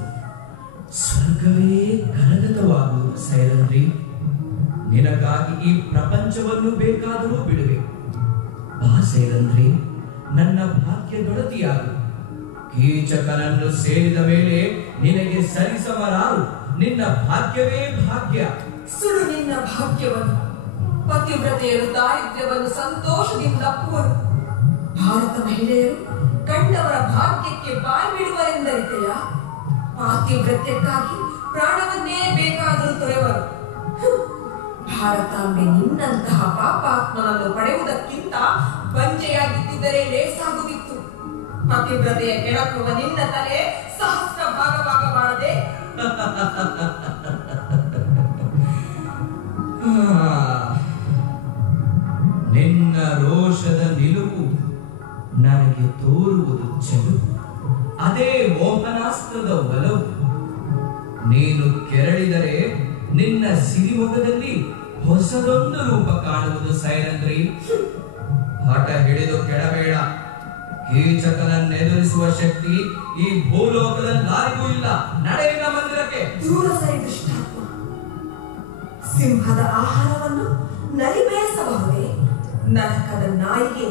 ಸ್ವರ್ಗವೇ ಕರಗತವಾಗುವುದು ಸೈರಂದ್ರಿ. ನಿನಗಾಗಿ ಈ ಪ್ರಪಂಚವನ್ನು ಬೇಕಾದರೂ ಬಿಡುವೆ. ಬಾ ಸೈರಂದ್ರಿ, ನನ್ನ ಭಾಗ್ಯದೊಡತಿಯಾಗು. ಕೀಚಕನನ್ನು ಸೇರಿದ ಮೇಲೆ ನಿನಗೆ ಸರಿಸಮರಾರು. ನಿನ್ನ ಭಾಗ್ಯವೇ ಭಾಗ್ಯ. ಸುಡು ನಿನ್ನ ಭಾಗ್ಯವನ್ನು. ಪತಿವ್ರತೆಯರು ದಾರಿದ್ರ್ಯವನ್ನು ಸಂತೋಷದಿಂದ ಅಪ್ಪುವರು. ಭಾರತ ಮಹಿಳೆಯರು ಕಂಡವರ ಭಾಗ್ಯಕ್ಕೆ ಬಾಯಿ ಬಿಡುವರೆಂದರಿತೆಯ. ಪಾತಿವ್ರತ್ಯಕ್ಕಾಗಿ ಪ್ರಾಣವನ್ನೇ ಬೇಕಾದರೂ ತೊರೆವರು. ಭಾರತಾಂಬೆ ನಿನ್ನಂತಹ ಪಾಪಾತ್ಮನನ್ನು ಪಡೆಯುವುದಕ್ಕಿಂತ ಬಂಜೆಯಾಗಿದ್ದರೆ ಲೇಸಾಗುತ್ತಿತ್ತು. ಪತಿವ್ರತೆಯ ಕೆಳಕುವ ನಿನ್ನ ತಲೆ ಸಹಸ್ರ ಭಾಗವಾಗಬಾರದೆ. ನಿನ್ನ ರೋಷದ ನಿಲುವು ನನಗೆ ತೋರುವುದು ಚೆಲುವು. ಅದೇ ಮೋಹನಾಸ್ತ್ರದ ಒಲವು. ನೀನು ಕೆರಳಿದರೆ ನಿನ್ನ ಸಿರಿಮೊಗದಲ್ಲಿ ಹೊಸದೊಂದು ರೂಪ ಕಾಣುವುದು ಸೈರಂದ್ರಿ. ಹಠ ಹಿಡಿದು ಕೆಡಬೇಡ. ಕೀಚಕನನ್ನೆದುರಿಸುವ ಶಕ್ತಿ ಈ ಭೂಲೋಕದಲ್ಲಿ ಯಾರಿಗೂ ಇಲ್ಲ. ನಡೆಯಿನ ಮಂದಿರಕ್ಕೆ. ದೂರ ಸರಿ ದುಷ್ಟಾತ್ಮ. ಸಿಂಹದ ಆಹಾರವನ್ನು ನರಿ ಬಯಸಬಹುದೇ? ನರಕದ ನಾಯಿಗೆ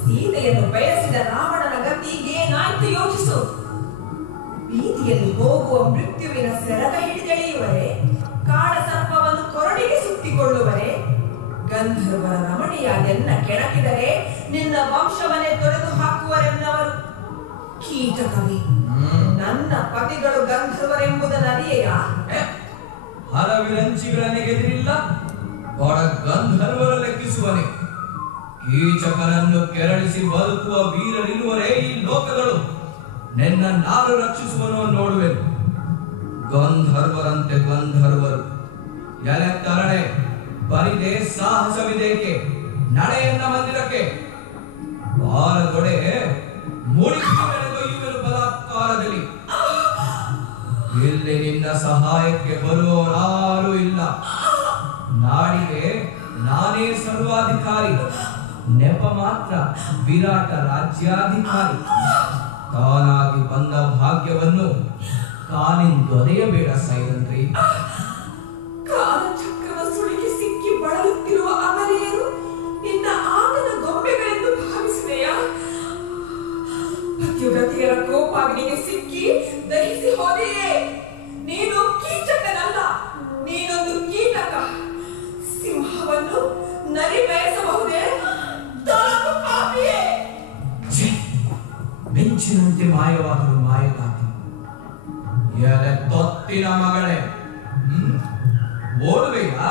ಸೀತೆಯನ್ನು ಬಯಸಿದ ರಾವಣನ ಗತಿ ಏನಾಯ್ತು ಯೋಚಿಸು. ಬೀದಿಯಲ್ಲಿ ಹೋಗುವ ಮೃತ್ಯುವಿನ ಸೆರಗ ಹಿಡಿದೆಳೆಯುವರೆ, ಕಾಡ ಸರ್ಪವನ್ನು ಕೊರಡಿಗೆ ಸುತ್ತಿಕೊಳ್ಳುವರೆ, ಗಂಧರ್ವರ ರಮಣಿಯಾಗೆನ್ನ ಕೆಣಕಿದರೆ ನಿನ್ನ ವಂಶವನ್ನೇ ತೊರೆದು ಹಾಕುವರೆನ್ನವರು. ಕೀಚಕವೇ, ನನ್ನ ಪತಿಗಳು ಗಂಧರ್ವರೆಂಬುದನ್ನರಿಯೆಯ? ಹಲವಿರಂಚಿಗಳನಿಗೆದಿರಿಲ್ಲ, ಒಳ ಗಂಧರ್ವರ ಲೆಕ್ಕಿಸುವನೆ. ಕೀಚಕನನ್ನು ಕೆರಳಿಸಿ ಬದುಕುವ ವೀರರಿರುವರೇ ಈ ಲೋಕಗಳು. ನಿನ್ನನ್ನಾರು ರಕ್ಷಿಸುವನೋ ನೋಡುವೆನು. ಗಂಧರ್ವರಂತೆ ಗಂಧರ್ವರು. ಎಲೆ ತರಣೆ, ಬರಿದೆ ಸಾಹಸವಿದೇಕೆ? ನಡೆಯನ್ನ ಮಂದಿರಕ್ಕೆ. ಬಾರದೊಡೆ ಮುಡಿಯುವೆನು ಬಲಾತ್ಕಾರದಲ್ಲಿ. ಇಲ್ಲಿ ನಿನ್ನ ಸಹಾಯಕ್ಕೆ ಬರುವವರಾರೂ ಇಲ್ಲ. ನಾಡಿಗೆ ನಾನೇ ಸರ್ವಾಧಿಕಾರಿ. ನೆಪ ಮಾತ್ರ ವಿರಾಟ ರಾಜ್ಯಾಧಿಕಾರಿ. ತಾನಾಗಿ ಬಂದ ಭಾಗ್ಯವನ್ನು ಕಾಲಿಂದೊರೆಯಬೇಡ ಸೈರಂದ್ರಿ. ಕಾಲಚಕ್ರವ ಸುಳಿಗೆ ಸಿಕ್ಕಿ ಬಳಲುತ್ತಿರುವ ಅಮರೆಯರು ನಿನ್ನ ಆಟದ ಗೊಂಬೆಗಳೆಂದು ಭಾವಿಸಿದೆಯಾ? ಪತಿವ್ರತೆಯರ ಕೋಪಾಗ್ನಿಗೆ ಸಿಕ್ಕಿ ದಹಿಸಿ ಹೋದೆಯೇ? ನೀನು ಕೀಚಕನಲ್ಲ, ನೀನೊಂದು ಕೀಟಕ. ಸಿಂಹವನ್ನು ನರಿ ಬಯಸಬಹುದೇ? ತೊಲಗು ಪಾಪಿಯೇ. ಮಿಂಚಿನಂತೆ ಮಾಯವಾದರು ಮಾಯಕಾತಿ. ಎಲೆ ತೊತ್ತಿನ ಮಗಳೇ, ಓಡುವೆಯಾ?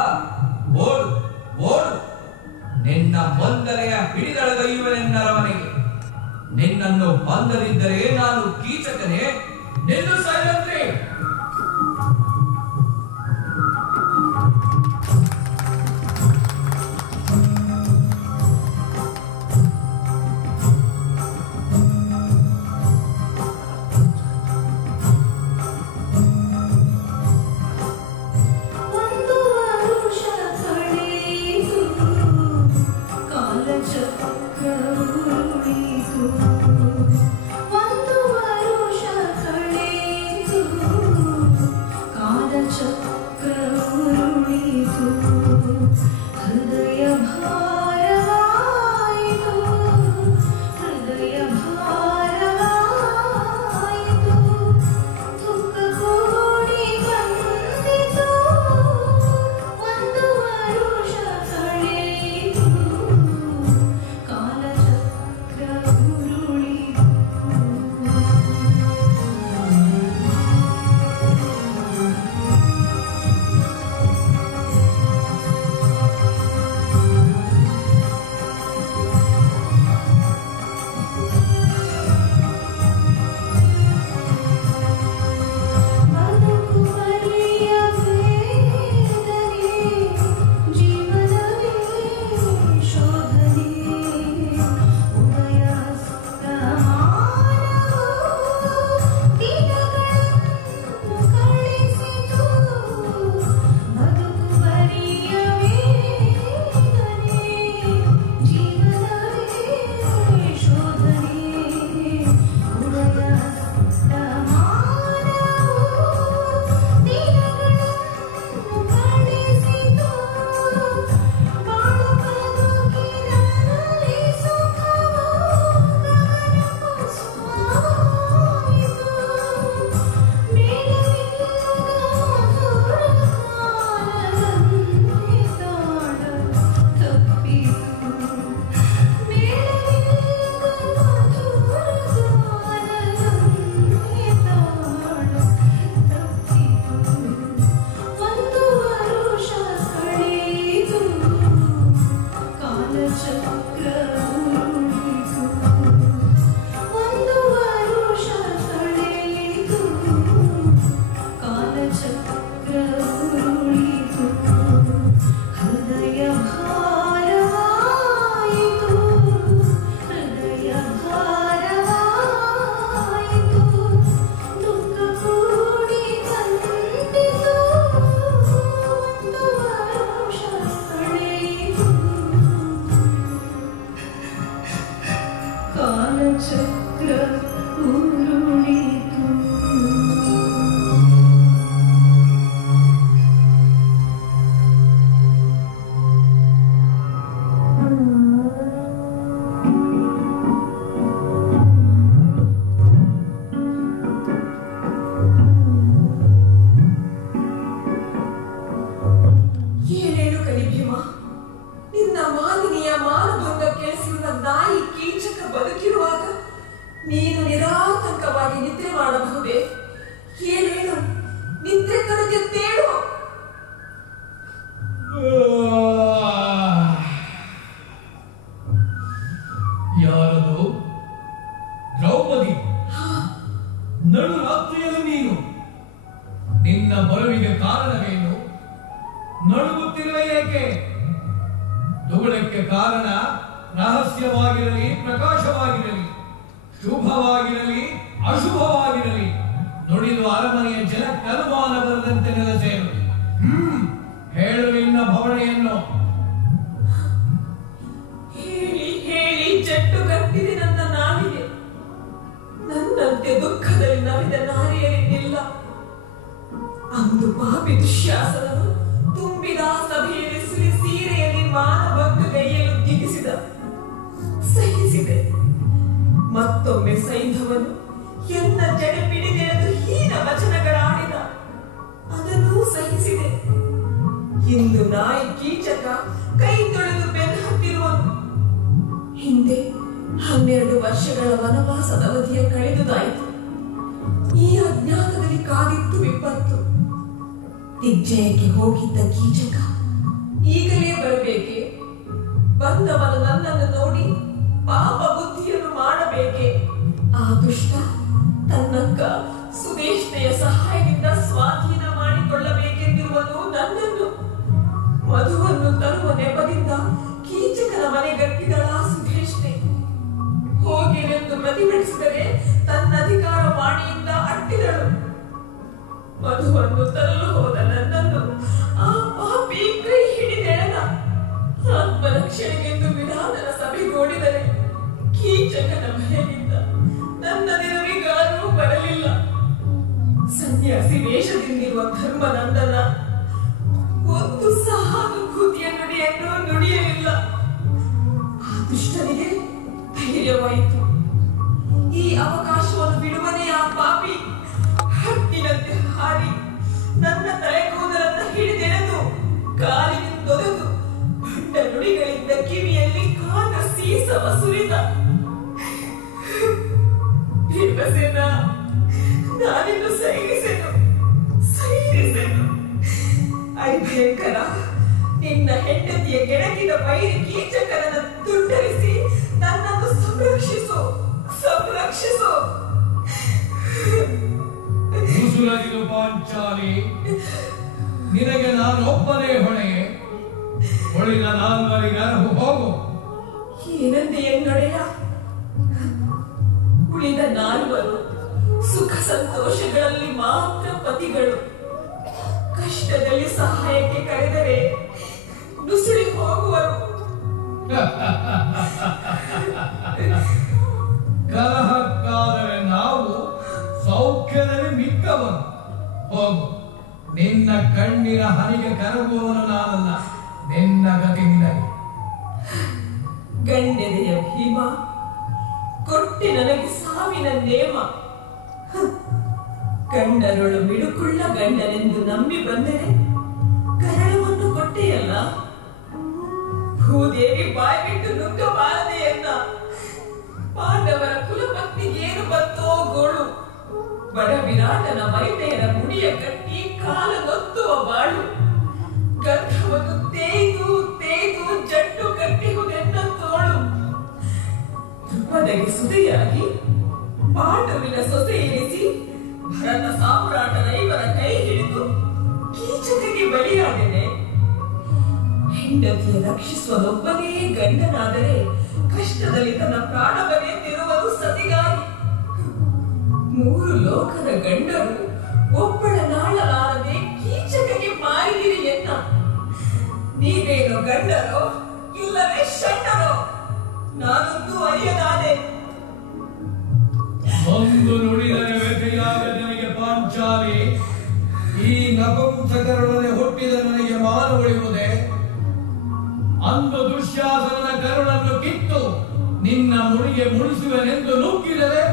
ಓಡು ಓಡು. ನಿನ್ನ ಬಂದರೆಯ ಹಿಡಿದಳಗೈಯುವನೆನ್ನರವನೆಗೆ. ನಿನ್ನನ್ನು ಬಂದರಿದ್ದರೆ ನಾನು ಕೀಚಕನೇ. ನಿಲ್ಲು ಸೈರಂದ್ರಿ. ಒಂದು ವರುಷ ಕಳೆಯಿತು ನೀನು ನಿರಾತಂಕವಾಗಿ ನಿದ್ರೆ ಮಾಡಬಹುದೇ? ಏನೇನು ನಿದ್ರೆ ಕರೆದಿದ್ದೇಳು? ಯಾರದು? ದ್ರೌಪದಿ. ನಡು ರಾತ್ರಿಯಲ್ಲಿ ನೀನು ನಿನ್ನ ಬರುವಿಗೆ ಕಾರಣವೇನು? ನಡುಗುತ್ತಿರುವ ಏಕೆ? ದುಗುಡಕ್ಕೆ ಕಾರಣ ರಹಸ್ಯವಾಗಿರಲಿ ಪ್ರಕಾಶವಾಗಿರಲಿ, ಶುಭವಾಗಿರಲಿ ಅಶುಭವಾಗಿರಲಿ, ನುಡಿದು ಅರಮನೆಯ ಜನಕ್ಕೆ ಅನುಮಾನ ಬರದಂತೆ ನೆಲೆಸೇರು. ಹೇಳು ನಿನ್ನ ಭವಣೆಯನ್ನು. ಹೇಳಿ ಹೇಳಿ ಜಟ್ಟುಗಟ್ಟಿದೆ ನನ್ನ ನಾಲಿಗೆ. ನನ್ನಂತೆ ದುಃಖದಲ್ಲಿ ನವಿದ ನಾರಿಯರಿಗಿಲ್ಲ. ಅಂದು ಪಾಪಿ ದುಶ್ಯಾಸನನು ತುಂಬಿದ ಸಭೆಯಲ್ಲಿ ಸೀರೆಯಲ್ಲಿ ಮಾನಭಂಗ ಕೈಯಲ್ಲಿ ದಿಗಿಸಿದ. ಸಹಿಸಿದೆ. ಮತ್ತೊಮ್ಮೆ ಸೈಂಧವನು ಎನ್ನ ಜಡೆ ಪಿಡಿದೆಳೆದು ಹೀನ ವಚನಗಳಾಡಿದ. ಅದನ್ನೂ ಸಹಿಸಿದೆ. ಇಂದು ನಾಯಿ ಕೀಚಕ ಕೈ ತೊಳೆದು ಬೆನ್ನು ಹತ್ತಿರುವನು. ಹಿಂದೆ 12 ವರ್ಷಗಳ ವನವಾಸದ ಅವಧಿಯ ಕಳೆದುದಾಯಿತು. ಈ ಅಜ್ಞಾನದಲ್ಲಿ ಕಾದಿತ್ತು ವಿಪತ್ತು. ದಿಗ್ಜಯಕ್ಕೆ ಹೋಗಿದ್ದ ಕೀಚಕ ಈಗಲೇ ಬರಬೇಕೆ? ಬಂದವನು ನನ್ನನ್ನು ನೋಡಿ ಪಾಪ ಬುದ್ಧಿಯನ್ನು ಮಾಡಬೇಕೆ? ಆ ದುಷ್ಟ ತನ್ನಕ್ಕ ಸುದೇಶತೆಯ ಸಹಾಯದಿಂದ ಸ್ವಾಧೀನ ಮಾಡಿಕೊಳ್ಳಬೇಕೆಂದಿರುವುದು ನನ್ನನ್ನು. ಮಧುವನ್ನು ತರುವ ನೆಪದಿಂದ ಕೀಚಕನ ಮನೆಗಟ್ಟಿದಳ ಸುದೇಶತೆ. ಹೋಗಿರೆಂದು ಪ್ರತಿಭಟಿಸಿದರೆ ತನ್ನ ಅಧಿಕಾರ ವಾಣಿಯಿಂದ ಅಟ್ಟಿದಳು. ಮಧುವನ್ನು ತರಲು ಹೋದ ನನ್ನನ್ನು ಆ ಪಾಪಿ ಕೈ ಹಿಡಿದೆಳೆದ. ಆತ್ಮರಕ್ಷಣೆಗೆಂದು ವಿಧಾನದ ಸಭೆಗೂಡಿದರೆ ಕೀಚಕನ ಭಯದಿಂದ ನನ್ನ ನೆರವಿಗಾರೂ ಬರಲಿಲ್ಲ. ಸನ್ಯಾಸಿ ವೇಷದಿಂದಿರುವ ಧರ್ಮನಂದನ ಒಂದು ಸಹಾನುಭೂತಿಯ ನುಡಿಯನ್ನು ನುಡಿಯಲಿಲ್ಲ. ಆ ದುಷ್ಟನಿಗೆ ಧೈರ್ಯವಾಯಿತು. ಈ ಅವಕಾಶವನ್ನು ಬಿಡುವನೇ ಆ ಪಾಪಿ ಹತ್ತಿನಂತೆ ಹಾರಿ ನನ್ನ ತಲೆಗೂದಲನ್ನು ಹಿಡಿದೆಳೆದು ಕಾಲಿಗೆ ತೊರೆದು ಬಂಡ ನುಡಿಗಳಿಂದ ಕಿವಿಯಲ್ಲಿ ಕಾದ ಸೀಸವ ಸುರಿದ. ಭೀಮಸೇನ, ನಾನಿನ್ನು ಸೈರಿಸೆನು. ಭಯಂಕರ, ನಿನ್ನ ಹೆಂಡತಿಯ ಕೆಣಕಿದ ವೈರಿ ಕೀಚಕನನ್ನು ತುಂಡರಿಸಿ ನನ್ನನ್ನು ಸಂರಕ್ಷಿಸು. ಪಾಂಚಾಲಿ, ನಿನಗೆ ನಾನೊಬ್ಬನೇ ಹೊಣೆಯೇ. ಉಳಿದ ನಾಲ್ವರಿಗಾರು ಹೋಗು. ಏನಂತೆ ಎನ್ನೊಡೆಯ? ಉಳಿದ ನಾಲ್ವರು ಸುಖ ಸಂತೋಷಗಳಲ್ಲಿ ಮಾತ್ರ ಪತಿಗಳು. ಕಷ್ಟದಲ್ಲಿ ಸಹಾಯಕ್ಕೆ ಕರೆದರೆ ನುಸುಳಿ ಹೋಗುವರು. ಕಲಹಕ್ಕಾದರೆ ನಾವು ಸೌಖ್ಯದಲ್ಲಿ ಮಿಕ್ಕವರು. ಹೋಗು, ನಿನ್ನ ಕಣ್ಣಿನ ಹನಿಗೆ ಕರಗುವವನು ನಾನಲ್ಲ. ನಿನ್ನ ಗತಿ ನಿನಗೆ. ಗಂಡೆದೆಯ ಭೀಮ ಕೊಟ್ಟಿ ನನಗೆ ಸಾವಿನ ನೇಮ. ಗಂಡನೊಳು ಮಿಡುಕುಳ್ಳ ಗಂಡನೆಂದು ನಂಬಿ ಬಂದರೆ ಕರಳವನ್ನು ಕೊಟ್ಟೆಯಲ್ಲ. ಭೂದೇವಿ ಬಾಯ್ಬಿಟ್ಟು ನುಗ್ಗಬಾರದೆಯನ್ನ. ಪಾಂಡವರ ಕುಲಪತ್ನಿಗೇನು ಬತ್ತೋ ಗೋಳು. ಬಡ ವಿರಾಟನ ವೈದ್ಯರ ಮುಡಿಯ ಕಟ್ಟಿ ಕಾಲ ಗೊತ್ತುವ ಬಾಳು. ಗರ್ಭವನ್ನು ತೇಯ್ದು ಜಟ್ಟು ಕಟ್ಟಿಹುದೆನ್ನ ತೋಳು. ಧ್ರುಪದಗೆ ಸುದೆಯಾಗಿ ಪಾಂಡವಿನ ಸೊಸೆ ಇರಿಸಿ ಭರತ ಸಾಮ್ರಾಟನ ಇವರ ಕೈ ಹಿಡಿದು ಕೀಚಕಗೆ ಬಲಿಯಾದೆನೆ. ಹೆಂಡತಿಯ ರಕ್ಷಿಸುವುದೊಬ್ಬನೇ ಗಂಡನಾದರೆ ಕಷ್ಟದಲ್ಲಿ ತನ್ನ ಪ್ರಾಣವನ್ನೇ ತಿರುವುದು ಸತಿಗಾಗಿ. 3 ಲೋಕದ ಗಂಡರು ಒಬ್ಬಳ ನಾಳಲಾರದೆ ಕೀಚಕಗೆ ಮಾರಿದಿರಿ ಎನ್ನ. ನೀವೇನು ಗಂಡರೋ ಇಲ್ಲವೇ ಷಂಡರೋ? ನಾನೊಂದು ಅರಿಯದಾದೆ. ಪಾಂಚಾಲಿ, ಈ ನಪುಂಸಕರೊಡನೆ ಹುಟ್ಟಿದ ನನಗೆ ಮಾನ ಉಳಿಯುವುದೇ? ಅಂದು ದುಶ್ಯಾಸನನ ಕರುಣನ್ನು ಕಿತ್ತು ನಿನ್ನ ಮುಡಿಗೆ ಮುಡಿಸುವನೆಂದು ನುಗ್ಗಿದರೆ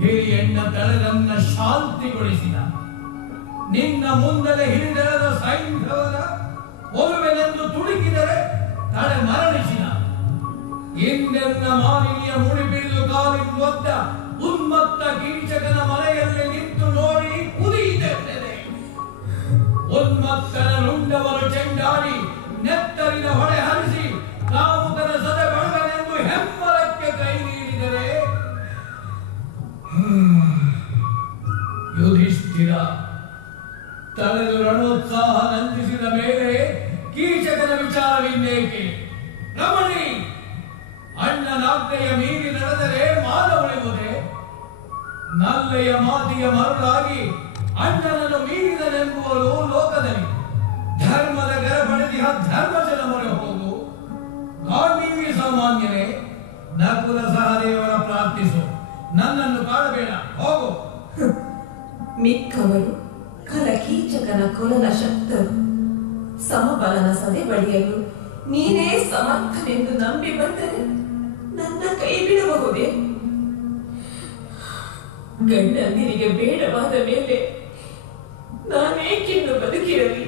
ಹಿರಿಯಣ್ಣ ತಳೆದನ್ನ ಶಾಂತಿಗೊಳಿಸಿದ. ನಿನ್ನ ಮುಂದಲೆ ಹಿಡಿದೆಳೆದ ಸೈಂಧವನ ಒಲುವೆನೆಂದು ತುಡುಕಿದರೆ ತಡೆ ಮರಣಿಸಿದ. ಹಿಂದೆನ್ನ ಮಾಲಿನಿಯ ಮುಡಿ ಬಿಡಿದು ಕಾಲಿಂದೊದ್ದ ಉನ್ಮತ್ತ ಕೀಚಕನ ಮನೆಯಲ್ಲಿ ನಿಂತು ನೋಡಿ ಕುದಿಯಿತೆಂದರೆ ಉನ್ಮತ್ತನ ನುಂಡವರು ಚೆಂಡಾಡಿ ನೆತ್ತರಿನ ಹೊಳೆ ಹರಿಸಿ ಕಾಮುಕನ ಸದೆ ಬಡವನೆಂದು ಹೆಮ್ಮರಕ್ಕೆ ಕೈ ನೀಡಿದರೆ ಯುಧಿಷ್ಠಿರ ತಳೆದು ರಣೋತ್ಸಾಹ ನಂದಿಸಿದ ಮೇಲೆ ಕೀಚಕನ ವಿಚಾರವಿನ್ನೇಕೆ? ರಮಣಿ, ಅಣ್ಣನಾಜ್ಞೆಯ ಮೀರಿ ನಡೆದರೆ ಮಾನ ಉಳಿಯುವುದೇ? ನಲ್ಲೆಯ ಮಾತಿಗೆ ಮರುಳಾಗಿ ಅಣ್ಣನನ್ನು ಮೀರಿದನೆಂಬುವರು ಲೋಕದಲ್ಲಿ. ಧರ್ಮದ ಗರಬಡಿದಿಹ ಧರ್ಮಜನ ಮೊರೆ ಹೋಗು. ಗಾಂಧೀವಿ ಸಾಮಾನ್ಯನೇ, ನಕುಲ ಸಹದೇವರ ಪ್ರಾರ್ಥಿಸು, ನನ್ನನ್ನು ಕಾಡಬೇಡ, ಹೋಗು. ಮಿಕ್ಕವರು ಕಲಕೀಚಕನ ಕೊಲನ ಶಕ್ತರು. ಸಮಬಲನ ಸದೆ ಬಡಿಯಲು ನೀನೇ ಸಮರ್ಥನೆಂದು ನಂಬಿ ಬಂದರೆ ನನ್ನ ಕೈ ಬಿಡಬಹುದೇ? ಗಂಡಂದಿರಿಗೆ ಬೇಡವಾದ ಮೇಲೆ ನಾನೇಕಿನ್ನು ಬದುಕಿರಲಿ?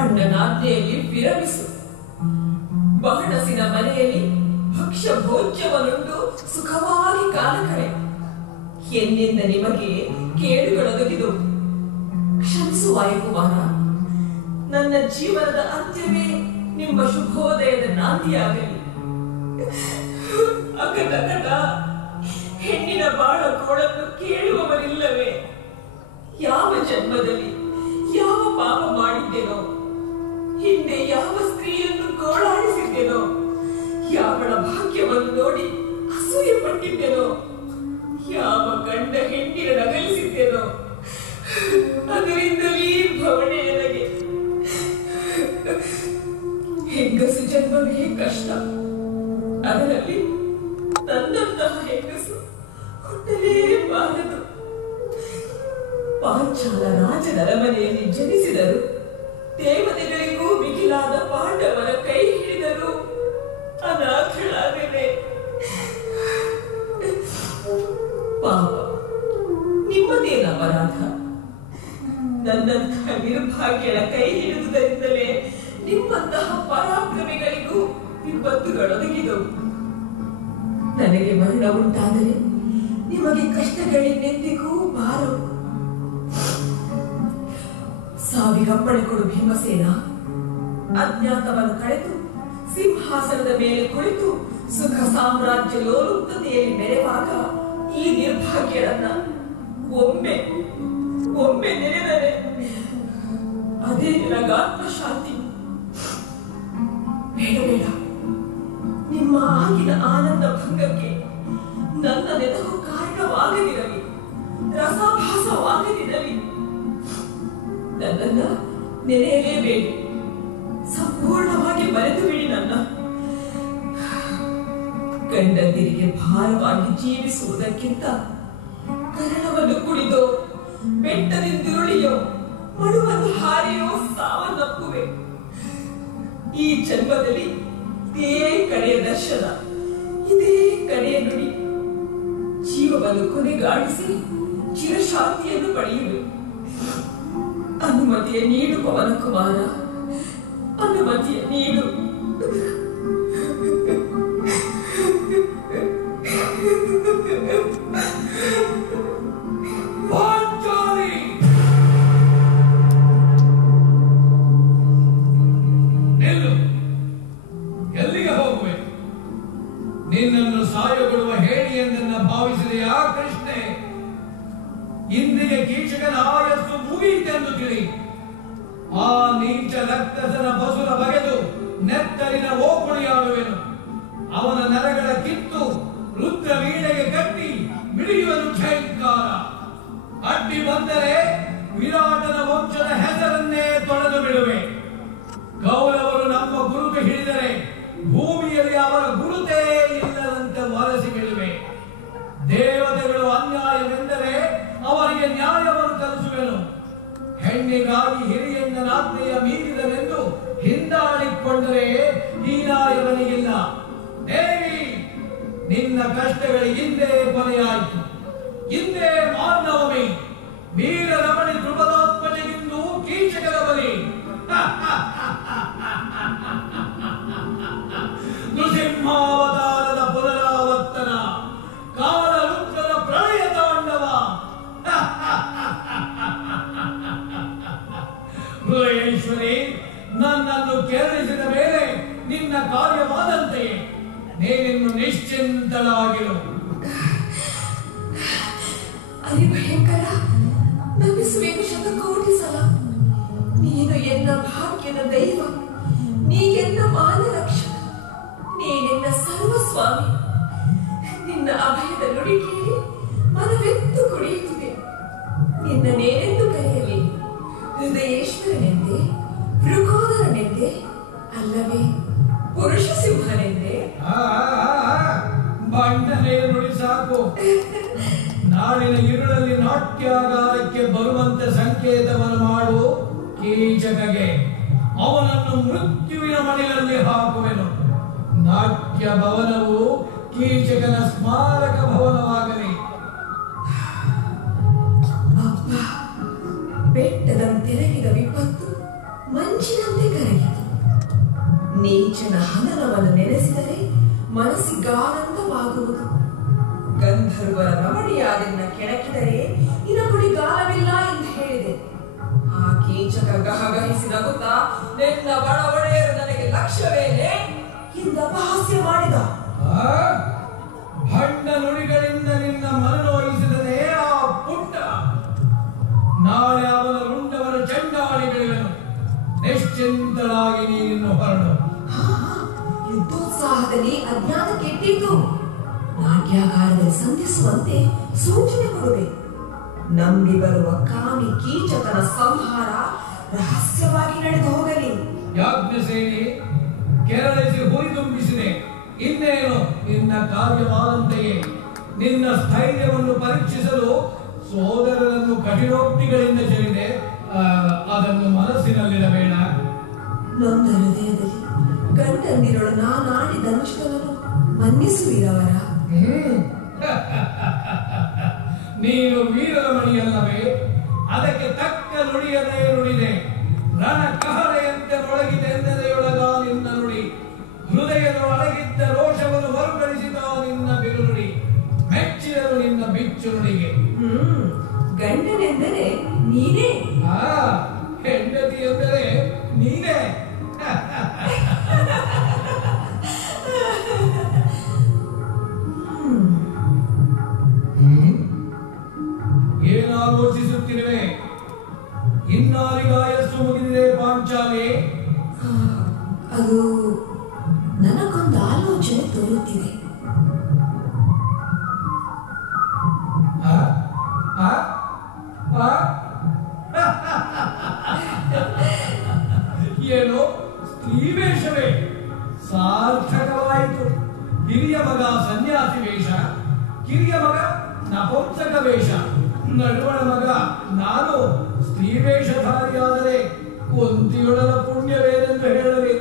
ಅಣ್ಣನಾಜ್ಞೆಯಲ್ಲಿ ವಿರಮಿಸು. ಬಹಣಸಿನ ಮನೆಯಲ್ಲಿ ಭಕ್ಷ್ಯ ಭೋಜ್ಯವನ್ನುಂಡು ಸುಖವಾಗಿ ಕಾಲ ಕಳೆ. ಎಂದೆಂದ ನಿಮಗೆ ಕೇಡುಗಳೊದಗಿದು ಕ್ಷಮಿಸು ವಾಯುಕುಮಾರ. ನನ್ನ ಜೀವನದ ಅಂತ್ಯವೇ ನಿಮ್ಮ ಶುಭೋದಯದ ನಾಂದಿಯಾಗಲಿ. ಅಗಟಗಟ ಹೆಣ್ಣಿನ ಬಾಳ ಕೋಳನ್ನು ಕೇಳುವವರಿಲ್ಲವೇ? ಯಾವ ಜನ್ಮದಲ್ಲಿ ಯಾವ ಪಾಪ ಮಾಡಿದ್ದೇನೋ, ಹಿಂದೆ ಯಾವ ಸ್ತ್ರೀಯನ್ನು ಗೋಳಾಡಿಸಿದ್ದೇನೋ, ಯಾವಳ ಭಾಗ್ಯವನ್ನು ನೋಡಿ ಅಸೂಯೆ ಪಟ್ಟಿದ್ದೇನೋ, ಯಾವ ಗಂಡ ಹೆಣ್ಣಿನ ನಗಲಿಸಿದ್ದೇನೋ, ಅದರಿಂದಲೇ ಭವಣೆ ನನಗೆ. ಹೆಂಗಸು ಜನ್ಮವೇ ಕಷ್ಟ, ಅದರಲ್ಲಿ ನನ್ನಂತಹ ಹೆಂಗಸು ಹುಟ್ಟಲೇಬಾರದು. ಪಾಂಚಾಲ ರಾಜನ ಅರಮನೆಯಲ್ಲಿ ಜನಿಸಿದರು. ದೇವತೆಗಳಿಗೂ ಮಿಗಿಲಾದ ಪಾಂಡವರ ಕೈ ಹಿಡಿದರು. ಅನಾಥಳಾದರೆ ಪಾಪ, ನಿಮ್ಮದೇನ ಅಪರಾಧ? ನನ್ನಂತಹ ನಿರ್ಭಾಗ್ಯಳ ಕೈ ಹಿಡಿದುದರಿಂದಲೇ ನಿಮ್ಮಂತಹ ಪರಾಕ್ರಮಿಗಳಿಗೂ ವಿಪತ್ತುಗಳೊದಗಿದವು. ನನಗೆ ಮರಣ ಉಂಟಾದರೆ ನಿಮಗೆ ಕಷ್ಟಗಳಿಂದೆಂದಿಗೂ ಬಾರವು. ಸಾವಿಗಪ್ಪಣೆ ಕೊಡು ಭೀಮಸೇನ. ಅಜ್ಞಾತವನ್ನು ಕಳೆದು ಸಿಂಹಾಸನದ ಮೇಲೆ ಕುಳಿತು ಸುಖ ಸಾಮ್ರಾಜ್ಯ ಲೋಲುಪ್ತತೆಯಲ್ಲಿ ಮೆರೆವಾಗ ಈ ನಿರ್ಭಾಗ್ಯರನ್ನ ಒಮ್ಮೆ ನೆನೆದರೆ ಅದೇ ನಿನಗಾತ್ಮಶಾಂತಿ. ಬೇಡ ಬೇಡ, ನಿಮ್ಮ ಆಗಿನ ಆನಂದ ಭಂಗಕ್ಕೆ ನನ್ನ ನೆನಪು ಕಾರಣವಾಗದಿರಲಿ, ರಸಾಭಾಸವಾಗದಿರಲಿ. ನನ್ನನ್ನ ನೆನೆಯಲೇಬೇಡಿ, ಸಂಪೂರ್ಣವಾಗಿ ಮರೆತು ಬಿಡಿ. ನನ್ನ ಗಂಡಂದಿರಿಗೆ ಭಾರವಾಗಿ ಜೀವಿಸುವುದಕ್ಕಿಂತ ಕರಣವನ್ನು ಕುಡಿದೋ, ಬೆಟ್ಟದಿಂದಿರುಳಿಯೋ, ಮಡುವನ್ನು ಹಾರಿಯೋ ಸಾವನ್ನಪ್ಪುವೆ. ಈ ಜನ್ಮದಲ್ಲಿ ಇದೇ ಕಡೆಯ ದರ್ಶನ, ಇದೇ ಕಡೆಯ ನುಡಿ. ಜೀವವನ್ನು ಕೊನೆಗಾಣಿಸಿ ಚಿರಶಾಂತಿಯನ್ನು ಪಡೆಯುವೆ. ಅನುಮತಿಯ ನೀಡು ಪವನ ಕುಮಾರ, ಅನುಮತಿಯ ನೀಡು. ಎಲ್ಲಿಗೆ ಹೋಗುವೆ? ನಿನ್ನನ್ನು ಸಾಯಗೊಡುವ ಹೇಳಿ ಎಂದನ್ನ ಭಾವಿಸಿದೆಯಾ ಕೃಷ್ಣೆ? ಇಂದಿಗೆ ಕೀಚಕನ ಆಯಸ್ಸು ಮುಗಿಯಿತೆಂದು ತಿಳಿ. ಆ ನೀಚ ರಕ್ತಸನ ಬಸುರ ಬಗೆದು ನೆತ್ತರಿನ ಓಕುಳಿಯಾಡುವೆನು. ಅವನ ನರಗಳ ಕಿತ್ತು ರುದ್ರ ವೀಣೆಗೆ ಕಟ್ಟಿ ಮಿಡಿಯುವನು ಝೈಂಕಾರ. ಅಡ್ಡಿ ಬಂದರೆ ವಿರಾಟನ ವಂಶದ ಹೆಸರನ್ನೇ ತೊಳೆದು ಬಿಡುವೆ. ಕೌರವರು ನಮ್ಮ ಗುರುತು ಹಿಡಿದರೆ ಭೂಮಿಯಲ್ಲಿ ಅವರ ಗುರುತೇ ಇಲ್ಲದಂತೆ ವಲಸಿ ಬಿಡುವೆ. ದೇವ ಹೆಣ್ಣಿಗಾಗಿ ಹಿರಿಯಣ್ಣನಾಜ್ಞೆಯ ಮೀರಿದನೆಂದು ಹಿಂದಾಡಿಕೊಂಡರೆ ಹೀನಾಯವನಿಗಿಲ್ಲ. ದೇವಿ, ನಿನ್ನ ಕಷ್ಟಗಳಿಂದೇ ಕೊನೆಯಾಯಿತು. ಹಿಂದೆ ಮಾನವಮಿ, ವೀರ ರಮಣಿ ಧ್ರುಪದಾತ್ಮಜೆಗಿಂದು ಕೀಚಕರ ಬಲಿ. ನೃಸಿಂಹಾವತಾರದ ಪುನರಾವರ್ತನ, ಕಾಲರುದ್ರನ ಪ್ರಳಯ ತಾಂಡವ. ಹೃದಯೇಶ್ವರಿ, ನನ್ನನ್ನು ಕೆರಳಿಸಿದ ಮೇಲೆ ನಿನ್ನ ಕಾರ್ಯವಾದಂತೆಯೇ. ನೀನಿನ್ನು ನಿಶ್ಚಿಂತಳಾಗಿರು. ಅರಿಭಯಂಕರ, ನಮಿಸುವೇನು ಶತಕೋಟಿ ಸಲ. ನೀನು ಎನ್ನ ಭಾಗ್ಯದ ದೈವ, ನೀ ಎನ್ನ ಮಾನರಕ್ಷಕ, ನೀನೆನ್ನ ಸರ್ವಸ್ವಾಮಿ. ನಿನ್ನ ಅಭಯದ ನುಡಿ ಕೇಳಿ ಮನವೆತ್ತು ಕುಡಿಯುತ್ತಿದೆ. ನಿನ್ನನೇನೆಂದು ಕರೆಯಲಿ? ಹೃದಯೇಶ್ವರನೆಂದೇ, ವೃಕೋದರನೆಂದೇ, ಅಲ್ಲವೇ ಪುರುಷ ಸಿಂಹನೆಂದೇ? ಬಂಡನೆಯ ನುಡಿ ಸಾಕು. ನಾಳಿನ ഇരുಳಲ್ಲಿ ನಾಟ್ಯಾಗಾರಕ್ಕೆ ಬರುವಂತೆ ಸಂಕೇತವನ್ನು ಮಾಡು ಕೀಚಕಗೆ. ಅವನನ್ನು ಮೃತ್ಯುವಿನ ಮಡಿಲಲ್ಲಿ ಹಾಕುವೆನು. ನಾಟ್ಯ ಭವನವು ಕೀಚಕನ ಸ್ಮಾರಕ ಭವನವಾಗಲಿ. ಅಪ್ಪ, ಬೆಟ್ಟದಂತೆರಗಿದ ವಿಪತ್ತು ಮಂಚಿನಂತೆ ಕರಗಿತು. ನೀಚನ ಹನನವನ್ನು ನೆನೆಸಿದರೆ ಮನಸ್ಸಿಗಾನಂದವಾಗುವುದು. ಗಂಧರ್ವರ ರಮಣಿಯಾದನ್ನ ಕೆಣಕಿದರೆ ನಿನಗುಳಿಗಾಲವಿಲ್ಲ ಎಂದು ಹೇಳಿದೆ. ಆ ಕೀಚಕ ಗಹಗಹಿಸಿ ನಗುತ್ತಾ, ನಿನ್ನ ಬಡ ಒಡೆಯರು ನನಗೆ ಲಕ್ಷ್ಯವೇನೆ ಎಂದು ಅಪಹಾಸ್ಯ ಮಾಡಿದ. ಭಂಡ ನುಡಿಗಳಿಂದ ನಿನ್ನ ಮನನೋಯಿಸಿದನೇ ಆ ಪುಟ್ಟ. ನಾಳೆ ಅವನ ರುಂಡವರ ಚಂಡಾಳಿಗಳಿವೆನು. ನಿಶ್ಚಿಂತಳಾಗಿ ನೀನು ಹೊರಡು. ಯುದ್ಧೋತ್ಸಾಹದಲ್ಲಿ ಅಜ್ಞಾನ ಕೆಟ್ಟಿದ್ದು. ನಾಟ್ಯಾಗಾರದಲ್ಲಿ ಸಂಧಿಸುವಂತೆ ಸೂಚನೆ ಕೊಡುವೆ. ನಂಬಿ ಬರುವ ಕಾಮಿ ಕೀಚಕನ ಸಂಹಾರ ರಹಸ್ಯವಾಗಿ ನಡೆದು ಹೋಗಲಿ. ಯಾಜ್ಞಸೇನಿ, ಕೆರಳಿಸಿ ಹುರಿದುಂಬಿಸಿದೆ. ಇನ್ನೇನು ನಿನ್ನ ಕಾರ್ಯವಾದಂತೆಯೇ. ನಿನ್ನ ಸ್ಥೈರ್ಯವನ್ನು ಪರೀಕ್ಷಿಸಲು ಸೋದರರನ್ನು ಕಠಿಣೋಕ್ತಿಗಳಿಂದ ಚೆಲ್ಲಿದೆ. ಅದನ್ನು ಮನಸ್ಸಿನಲ್ಲಿಡಬೇಡ. ನೊಂದ ಹೃದಯದಲ್ಲಿ ಗಂಡಂದಿರಳು ನಾನಾಡಿದಂಚಿದವನು ಮನ್ನಿಸುವಿರವರ. ನೀನು ವೀರರಮಣಿಯಲ್ಲವೇ? ಅದಕ್ಕೆ ತಕ್ಕ ನುಡಿಯದೇ ನುಡಿದೆ. ರಣ ಕಹಳೆಯಂತೆ ಮೊಳಗಿದೆಂದೆಯೊಳಗ ನಿನ್ನ ನುಡಿ. ಹೃದಯದೊಳಗಿದ್ದ ರೋಷವನ್ನು ಮರುಕಳಿಸಿದ ನಿನ್ನ ಬಿರುನುಡಿ. ಮೆಚ್ಚಿದರು ನಿನ್ನ ಬಿಚ್ಚು ನುಡಿಗೆ. ಗಂಡನೆಂದರೆ ನೀನೇ, ಹೆಂಡತಿ ಎಂದರೆ ನೀನೇ. ಏನಾಲೋಚಿಸುತ್ತಿರುವೆ? ಇನ್ನಾರಿಗಾಯಸ್ಸು ಮುಗಿದಿದೆ ಪಾಂಚಾಲಿ? ಅದು ನನಗೊಂದು ಆಲೋಚನೆ ತೋರುತ್ತಿದೆ. ಏನೋ ಸ್ತ್ರೀ ವೇಷವೇ? ಸಾರ್ಥಕವಾಯಿತು. ಹಿರಿಯ ಮಗ ಸನ್ಯಾಸಿ ವೇಷ, ಕಿರಿಯ ಮಗ ನಪುಂಸಕ ವೇಷ, ನಡುವಣ ಮಗ ನಾನು ಸ್ತ್ರೀ ವೇಷಧಾರಿಯಾದರೆ ಕುಂತಿಯೊಡಲ ಪುಣ್ಯವೇನೆಂದು ಹೇಳಲಿ.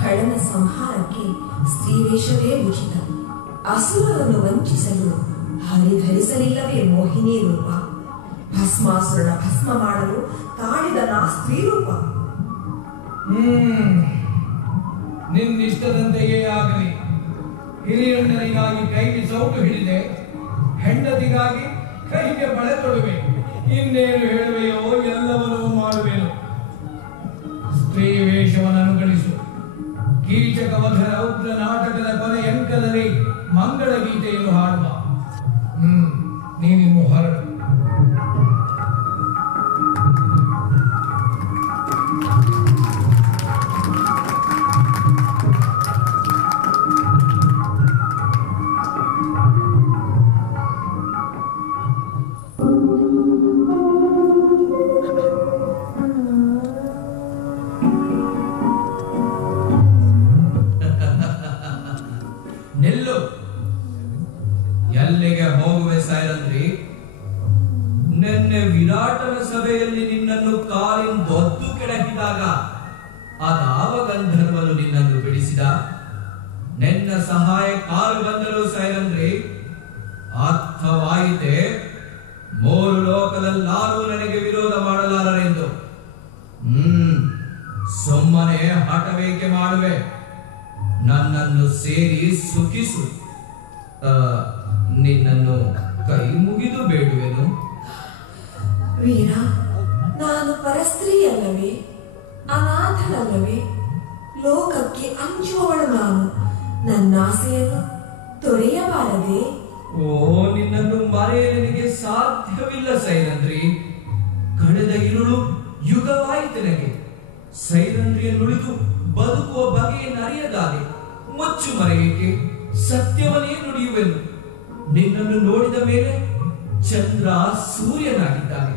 ಖಳನ ಸಂಹಾರಕ್ಕೆ ಸ್ತ್ರೀ ವೇಷವೇ ಉಚಿತ. ಅಸುರರನ್ನು ವಂಚಿಸಲು ಹರಿಧರಿಸಲಿಲ್ಲವೇ ಮೋಹಿನಿ ರೂಪ. ಭಸ್ಮಾಸುರನ ಭಸ್ಮ ಮಾಡಲು ತಾಳಿದ ನಾ ಸ್ತ್ರೀ ರೂಪ. ನಿನ್ನಿಷ್ಟದಂತೆಯೇ ಆಗಲಿ. ಹಿರಿಯಣ್ಣನಿಗಾಗಿ ಕೈಗೆ ಸೌಟು ಹಿಡಿದೆ, ಹೆಂಡತಿಗಾಗಿ ಕೈಗೆ ಬಳೆ ತೊಡುವೆ. ಇನ್ನೇನು ಹೇಳುವೆಯೋ ಎಲ್ಲವನ್ನೂ ಮಾಡುವೆನು. ಸ್ತ್ರೀ ವೇಷವನ್ನು ಅನುಗಳಿಸು. ಕೀಚಕ ವಧರ ಉಗ್ರ ನಾಟಕದ ಕೊನೆ ಅಂಕದಲ್ಲಿ ಮಂಗಳ ಗೀತೆಯನ್ನು ಹಾಡುವ. ನೀನಿನ್ನು ಹೊರಡು. ಎಲ್ಲಿಗೆ ಹೋಗುವೆ ಸಾಯರಂದ್ರಿ? ಭಟನ ಸಭೆಯಲ್ಲಿ ನಿನ್ನನ್ನು ಕಾಲಿಂದೊದ್ದು ಕೆಡಹಿದಾಗ ಅದಾವ ಗಂಧರ್ವನು ನಿನ್ನನ್ನು ಬಿಡಿಸಿದ? ನಿನ್ನ ಸಹಾಯ ಕಾಲು ಬಂದರು ಸೈರಂದ್ರಿ, ಅರ್ಥವಾಯಿತೆ? ಮೂರು ಲೋಕದಲ್ಲಾರೂ ನನಗೆ ವಿರೋಧ ಮಾಡಲಾರರೆಂದು. ಸುಮ್ಮನೆ ಹಠವೇಕೆ ಮಾಡುವೆ? ನನ್ನನ್ನು ಸೇರಿ ಸುಖಿಸು. ನಿನ್ನನ್ನು ಕೈ ಮುಗಿದು ಬೇಡುವೆನು. ವೀರ, ನಾನು ಪರಸ್ತ್ರೀ ಅಲ್ಲವೇ? ಅನಾಥಳಲ್ಲವೇ? ಲೋಕಕ್ಕೆ ಅಂಜುವವಳು ನಾನು. ನನ್ನ ಆಸೆಯನ್ನು ತೊರೆಯಬಾರದೆ? ಓ, ನಿನ್ನನ್ನು ಮರೆಯಲಿಗೆ ಸಾಧ್ಯವಿಲ್ಲ ಸೈರಂದ್ರಿ. ಕಳೆದ ഇരുಳು ಯುಗವಾಯಿತು ನನಗೆ. ಸೈರಂದ್ರಿಯನ್ನುಳಿದು ಬದುಕುವ ಬಗೆಯನ್ನು ಅರಿಯದಾಗೆ ಮುಚ್ಚು ಮರೆಯಕ್ಕೆ ಸತ್ಯವನ್ನೇ ನುಡಿಯುವೆನು. ನಿನ್ನನ್ನು ನೋಡಿದ ಮೇಲೆ ಚಂದ್ರ ಸೂರ್ಯನಾಗಿದ್ದಾನೆ,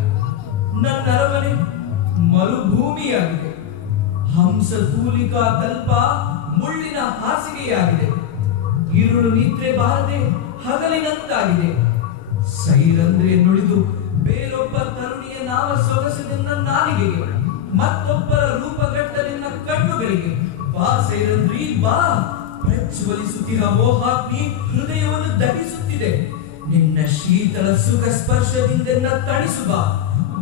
ನನ್ನ ಅರಮನೆ ಮರುಭೂಮಿಯಾಗಿದೆ, ಹಂಸತೂಲಿಕಾ ತಲ್ಪ ಮುಳ್ಳಿನ ಹಾಸಿಗೆಯಾಗಿದೆ, ഇരുಳು ನಿದ್ರೆ ಬಾರದೆ ಹಗಲಿನಂತಾಗಿದೆ. ಸೈರಂದ್ರಿಯನ್ನುಳಿದು ಬೇರೊಬ್ಬ ತರುಣಿಯ ನಾಮ ಸೊಗಸಿದ ನಾಲಿಗೆಗೆ, ಮತ್ತೊಬ್ಬರ ರೂಪಗಟ್ಟ ನಿನ್ನ ಕಣ್ಣುಗಳಿಗೆ. ಬಾ ಸೈರಂದ್ರಿ ಬಾ, ಪ್ರಜ್ವಲಿಸುತ್ತಿರ ಮೋಹಾಗ್ನಿ ಹೃದಯವನ್ನು ದಹಿಸುತ್ತಿದೆ. ನಿನ್ನ ಶೀತಲ ಸುಖ ಸ್ಪರ್ಶದಿಂದ ತಣಿಸು ಬಾ.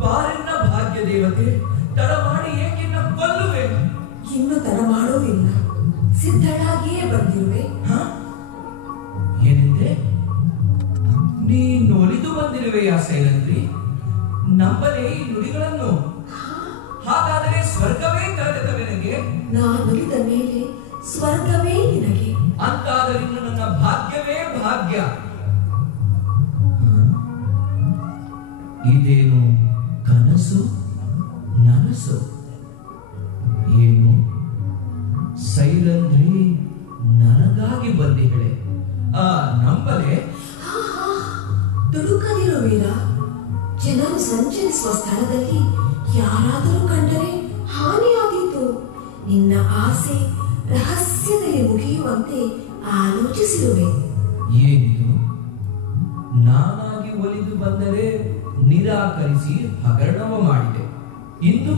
ಬಾರೆನ್ನ ಭಾಗ್ಯ ದೇವತೆ, ತಡ ಮಾಡಿ ಏಕೆನ್ನ ಕೊಲ್ಲುವೆ? ಇನ್ನು ತಡ ಮಾಡುವುದಿಲ್ಲ, ಸಿದ್ಧಳಾಗಿಯೇ ಬಂದಿರುವೆ. ಏನೆಂದೆ? ನೀನು ಒಲಿದು ಬಂದಿರುವೆಯಾ ಸೈರಂದ್ರಿ? ನಂಬಲೇ ಈ ನುಡಿಗಳನ್ನು? ಹಾಗಾದರೆ ಸ್ವರ್ಗವೇ ಕರೆದವೆ ನನಗೆ. ನಾನುಳಿದ ಮೇಲೆ ಸ್ವರ್ಗವೇ ನಿನಗೆ. ಅಂತಾದರೆ ಇನ್ನು ನನ್ನ ಭಾಗ್ಯವೇ ಭಾಗ್ಯ. ಇದೇನು ಕನಸು ನನಸು? ಏನು ಸೈರಂದ್ರಿ ನನಗಾಗಿ ಬಂದಿಗಳೇ? ನಂಬಲೆ? ದುಡುಕದಿರು ವೀರ. ಜನರು ಸಂಚರಿಸುವ ಸ್ಥಳದಲ್ಲಿ ಯಾರಾದರೂ ಕಂಡರೆ ಹಾನಿಯಾದೀತು. ನಿನ್ನ ಆಸೆ ರಹಸ್ಯದಲ್ಲಿ ಮುಗಿಯುವಂತೆ ಆಲೋಚಿಸಿರುವೆ. ಏನಿದು? ನಾನಾಗಿ ಒಲಿದು ಬಂದರೆ ನಿರಾಕರಿಸಿ ಹಗರಣವ ಮಾಡಿದೆ. ಇಂದು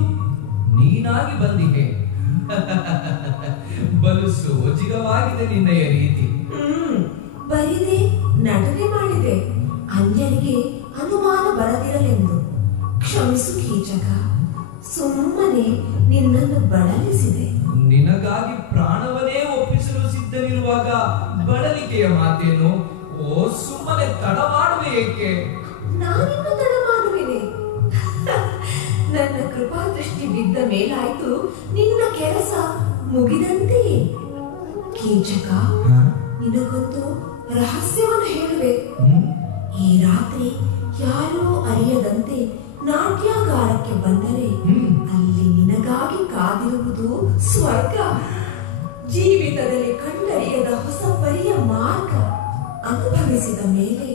ನೀನಾಗಿ ಬಂದಿಗೆ. ಬಲು ಸೋಜಿಗವಾಗಿದೆ ನಿನ್ನಯ ರೀತಿ. ಬರಿದೆ ನಟನೆ ಮಾಡಿದೆ, ಅನ್ಯರಿಗೆ ಅನುಮಾನ ಬರದಿರಲೆಂದು. ಕ್ಷಮಿಸು ಕೀಚಕ, ಸುಮ್ಮನೆ ನಿನ್ನನ್ನು ಬಳಲಿಸಿದೆ. ನಿನಗಾಗಿ ಪ್ರಾಣವನ್ನೇ ಒಪ್ಪಿಸಲು ಸಿದ್ಧವಿರುವಾಗ ಬಳಲಿಕೆಯ ಮಾತೇನು? ಓ, ಸುಮ್ಮನೆ ತಡ ಮಾಡುವೆ ಏಕೆ? ನಾನಿನ್ನು ತಡ ಮಾಡುವೆನೆ? ನನ್ನ ಕೃಪಾ ದೃಷ್ಟಿ ಬಿದ್ದ ಮೇಲಾಯ್ತು ನಿನ್ನ ಕೆಲಸ ಮುಗಿದಂತೆಯೇ. ಕೀಚಕ, ನಿನಗೊಂದು ರಹಸ್ಯವನ್ನು ಹೇಳುವೆ. ಈ ರಾತ್ರಿ ಯಾರೂ ಅರಿಯದಂತೆ ನಾಟ್ಯಾಗಾರಕ್ಕೆ ಬಂದರೆ ಅಲ್ಲಿ ನಿನಗಾಗಿ ಕಾದಿರುವುದು ಸ್ವರ್ಗ. ಜೀವಿತದಲ್ಲಿ ಕಂಡರಿಯದ ಹೊಸ ಪರಿಯ ಮಾರ್ಗ. ಅನುಭವಿಸಿದ ಮೇಲೆ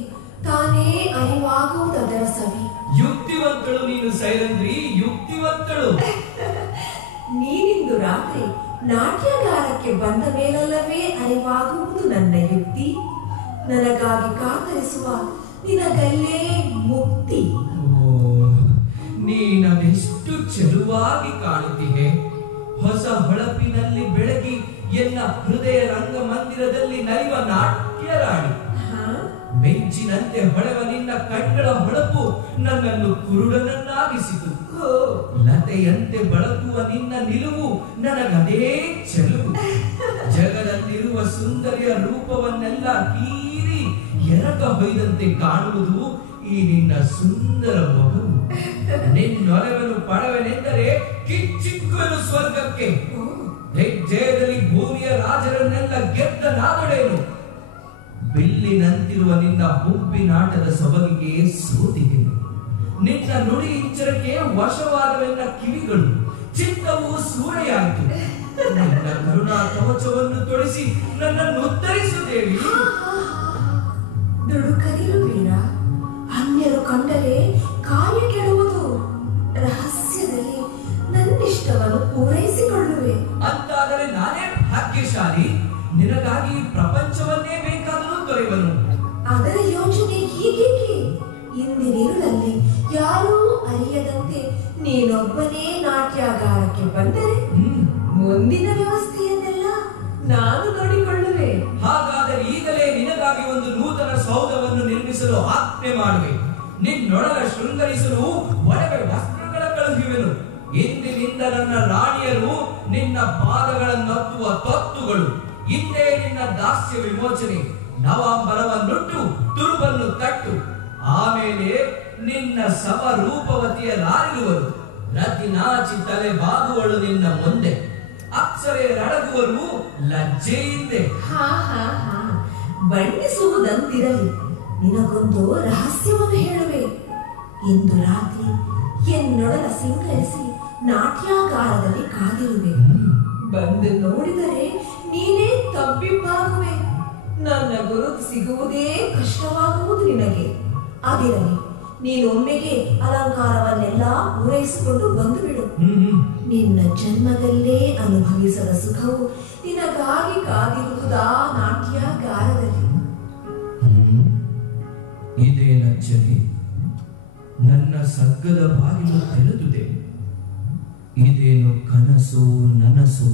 ತಾನೇ ಅರಿವಾಗುವುದರ ಸವಿ. ಯುಕ್ತಿವಂತಳು ನೀನು ಸೈರಂದ್ರಿ, ಯುಕ್ತಿವಂತಳು. ನೀನಿಂದು ರಾತ್ರಿ ನಾಟ್ಯಗಾರಕ್ಕೆ ಬಂದ ಮೇಲಲ್ಲವೇ ಅರಿವಾಗುವುದು ನನ್ನ ಯುಕ್ತಿ. ನನಗಾಗಿ ಕಾತರಿಸುವ ನಿನಗಲ್ಲೇ ಮುಕ್ತಿ. ನೀನದೆಷ್ಟು ಚೆಲುವಾಗಿ ಕಾಣುತ್ತಿದೆ. ಹೊಸ ಹೊಳಪಿನಲ್ಲಿ ಬೆಳಗಿ ಎನ್ನ ಹೃದಯ ರಂಗಮಂದಿರದಲ್ಲಿ ನಲಿವ ನಾಟ್ಯ ರಾಣಿ. ಮೆಂಚಿನಂತೆ ಹೊಳೆವ ನಿನ್ನ ಕಣ್ಗಳ ಹೊಳಪು ನನ್ನನ್ನು ಕುರುಡನನ್ನಾಗಿಸಿತು. ಲತೆಯಂತೆ ಬಳಕುವ ನಿನ್ನ ನಿಲುವು ನನಗದೇ ಚೆಲುವು. ಜಗದಲ್ಲಿರುವ ಸುಂದರಿಯ ರೂಪವನ್ನೆಲ್ಲ ಹೀರಿ ಎರಕ ಹೊಯ್ದಂತೆ ಕಾಣುವುದು ಈ ನಿನ್ನ ಸುಂದರ ಮಗು. ನಿನ್ನೊಲವನ್ನು ಪಡವೆನೆಂದರೆ ಕಿಚ್ಚಿಕ್ಕುವೆನು ಸ್ವರ್ಗಕ್ಕೆ. ಹೆಜ್ಜೆಯಲ್ಲಿ ಭೂಮಿಯ ರಾಜರನ್ನೆಲ್ಲ ಗೆದ್ದ ನಾದೊಡೆಯನು. ಬಿಲ್ಲಿನಂತಿರುವ ನಿನ್ನ ಹುಬ್ಬಿನಾಟದ ಸೊಬಗಿಗೆ ಸೋತಿಗೆನು. ನಿನ್ನ ನುಡಿ ಇಂಚರಕ್ಕೆ ವಶವಾದವೆನ್ನ ಕಿವಿಗಳು. ಚಿತ್ತವು ಸೂರೆಯಾಯಿತು. ನಿನ್ನ ಕರುಣಾ ಕವಚವನ್ನು ತೊಡಿಸಿ ನನ್ನನ್ನು ಉತ್ತರಿಸು ದೇವಿ. ದುಡುಕದಿರು ವೀರ. ಅನ್ಯರು ಕಂಡರೆ ಕಾರ್ಯ ಕೆಡುವುದು. ರಹಸ್ಯದಲ್ಲಿ ನನ್ನಿಷ್ಟವನ್ನು ಪೂರೈಸಿಕೊಳ್ಳುವೆ. ಅಂತಾದರೆ ನಾನೇ ಭಾಗ್ಯಶಾಲಿ. ನಿನಗಾಗಿ ಪ್ರಪಂಚವನ್ನೇ ಬೇಕಾದರೂ ತೊರೆಯುವನು. ಅದರ ಯೋಚನೆ ಹೀಗೇಕೆ? ಇಂದಿನಿರುಳಲ್ಲಿ ಯಾರೂ ಅರಿಯದಂತೆ ನೀನೊಬ್ಬನೇ ನಾಟ್ಯಾಗಾರಕ್ಕೆ ಬಂದರೆ ಮುಂದಿನ ವ್ಯವಸ್ಥೆಯನ್ನೆಲ್ಲ ನಾನು ನೋಡಿಕೊಳ್ಳುವೆ. ಹಾಗಾದರೆ ಈಗಲೇ ನಿನಗಾಗಿ ಒಂದು ನೂತನ ಸೌಧವನ್ನು ನಿರ್ಮಿಸಲು ಆಜ್ಞೆ ಮಾಡುವೆ. ನಿನ್ನೊಡಲ ಶೃಂಗರಿಸಲು ಒಡವೆ ವಸ್ತ್ರಗಳ ಕಳುಹಿವೆನು. ಇಂದಿನಿಂದ ನನ್ನ ರಾಣಿಯರು ನಿನ್ನ ಪಾದಗಳನ್ನೊತ್ತುವ ತೊತ್ತುಗಳು. ಇಂದೇ ನಿನ್ನ ದಾಸ್ಯ ವಿಮೋಚನೆ. ನವಾಂಬರವನ್ನುಟ್ಟು ತುರುಬನ್ನು ಕಟ್ಟು. ಆಮೇಲೆ ನಿನ್ನ ಸಮರೂಪವತಿಯ ಲಾರಿರುವರು. ರತಿ ನಾಚಿ ತಲೆ ಬಾಗುವಳು ನಿನ್ನ ಮುಂದೆ. ಅಕ್ಷರೇ ರಡಗುವರು ಲಜ್ಜೆಯಿಂದೆ. ಬಣ್ಣಿಸುವುದಂತಿರಲಿ, ನಿನಗೊಂದು ರಹಸ್ಯವನ್ನು ಹೇಳುವೆ. ಇಂದು ರಾತ್ರಿ ಎನ್ನೊಡಲ ಸಿಂಗರಿಸಿ ನಾಟ್ಯಾಗಾರದಲ್ಲಿ ಕಾದಿರುವೆ. ಬಂದು ನೋಡಿದರೆ ನೀನೇ ತಬ್ಬಿಬ್ಬಾಗುವೆ. ನನ್ನ ಗುರುತು ಸಿಗುವುದೇ ಕಷ್ಟವಾಗುವುದು ನಿನಗೆ. ಅದಿರಲಿ, ನೀನೊಮ್ಮೆಗೆ ಅಲಂಕಾರವನ್ನೆಲ್ಲ ಪೂರೈಸಿಕೊಂಡು ಬಂದು ಬಿಡು. ನಿನ್ನ ಜನ್ಮದಲ್ಲೇ ಅನುಭವಿಸದ ಸುಖವು ನಿನಗಾಗಿ ಕಾದಿರುವುದಾ ನಾಟ್ಯಾಗಾರದಲ್ಲಿ. ಇದೇನಚ್ಚರಿ, ನನ್ನ ಸಗ್ಗದ ಬಾಗಿಲು ತೆರೆದುದೆ. ಇದೇನು ಕನಸು ನನಸು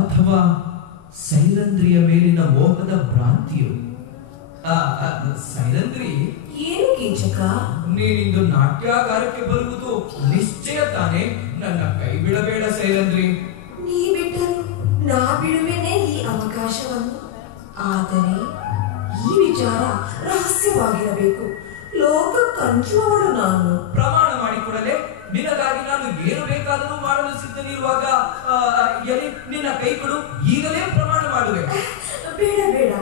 ಅಥವಾ ಸೈರಂದ್ರಿಯ ಮೇಲಿನ ಮೋಹದ ಭ್ರಾಂತಿಯು? ಸೈರಂದ್ರಿ, ಏನು ಕೀಚಕ? ನೀನಿಂದು ನಾಟ್ಯಾಗಾರಕ್ಕೆ ಬರುವುದು ನಿಶ್ಚಯ ತಾನೆ? ನನ್ನ ಕೈ ಬಿಡಬೇಡ ಸೈರಂದ್ರಿ. ನೀ ಬಿಟ್ಟರು ನಾ ಬಿಡುವೆನೆ ಈ ಅವಕಾಶವನ್ನು. ಆದರೆ ಈ ವಿಚಾರ ರಹಸ್ಯವಾಗಿರಬೇಕು. ಲೋಕ ಕಂಚುವವಳು ನಾನು. ಪ್ರಮಾಣ ಮಾಡಿಕೊಡಲೆ. ನಿನಗಾಗಿ ನಾನು ಏನು ಬೇಕಾದರೂ ಮಾಡಲು ಸಿದ್ಧನಿರುವಾಗ ಎಲ್ಲಿ ನಿನ್ನ ಕೈ ಕೊಡು, ಈಗಲೇ ಪ್ರಮಾಣ ಮಾಡುವೆ. ಬೇಡ ಬೇಡ,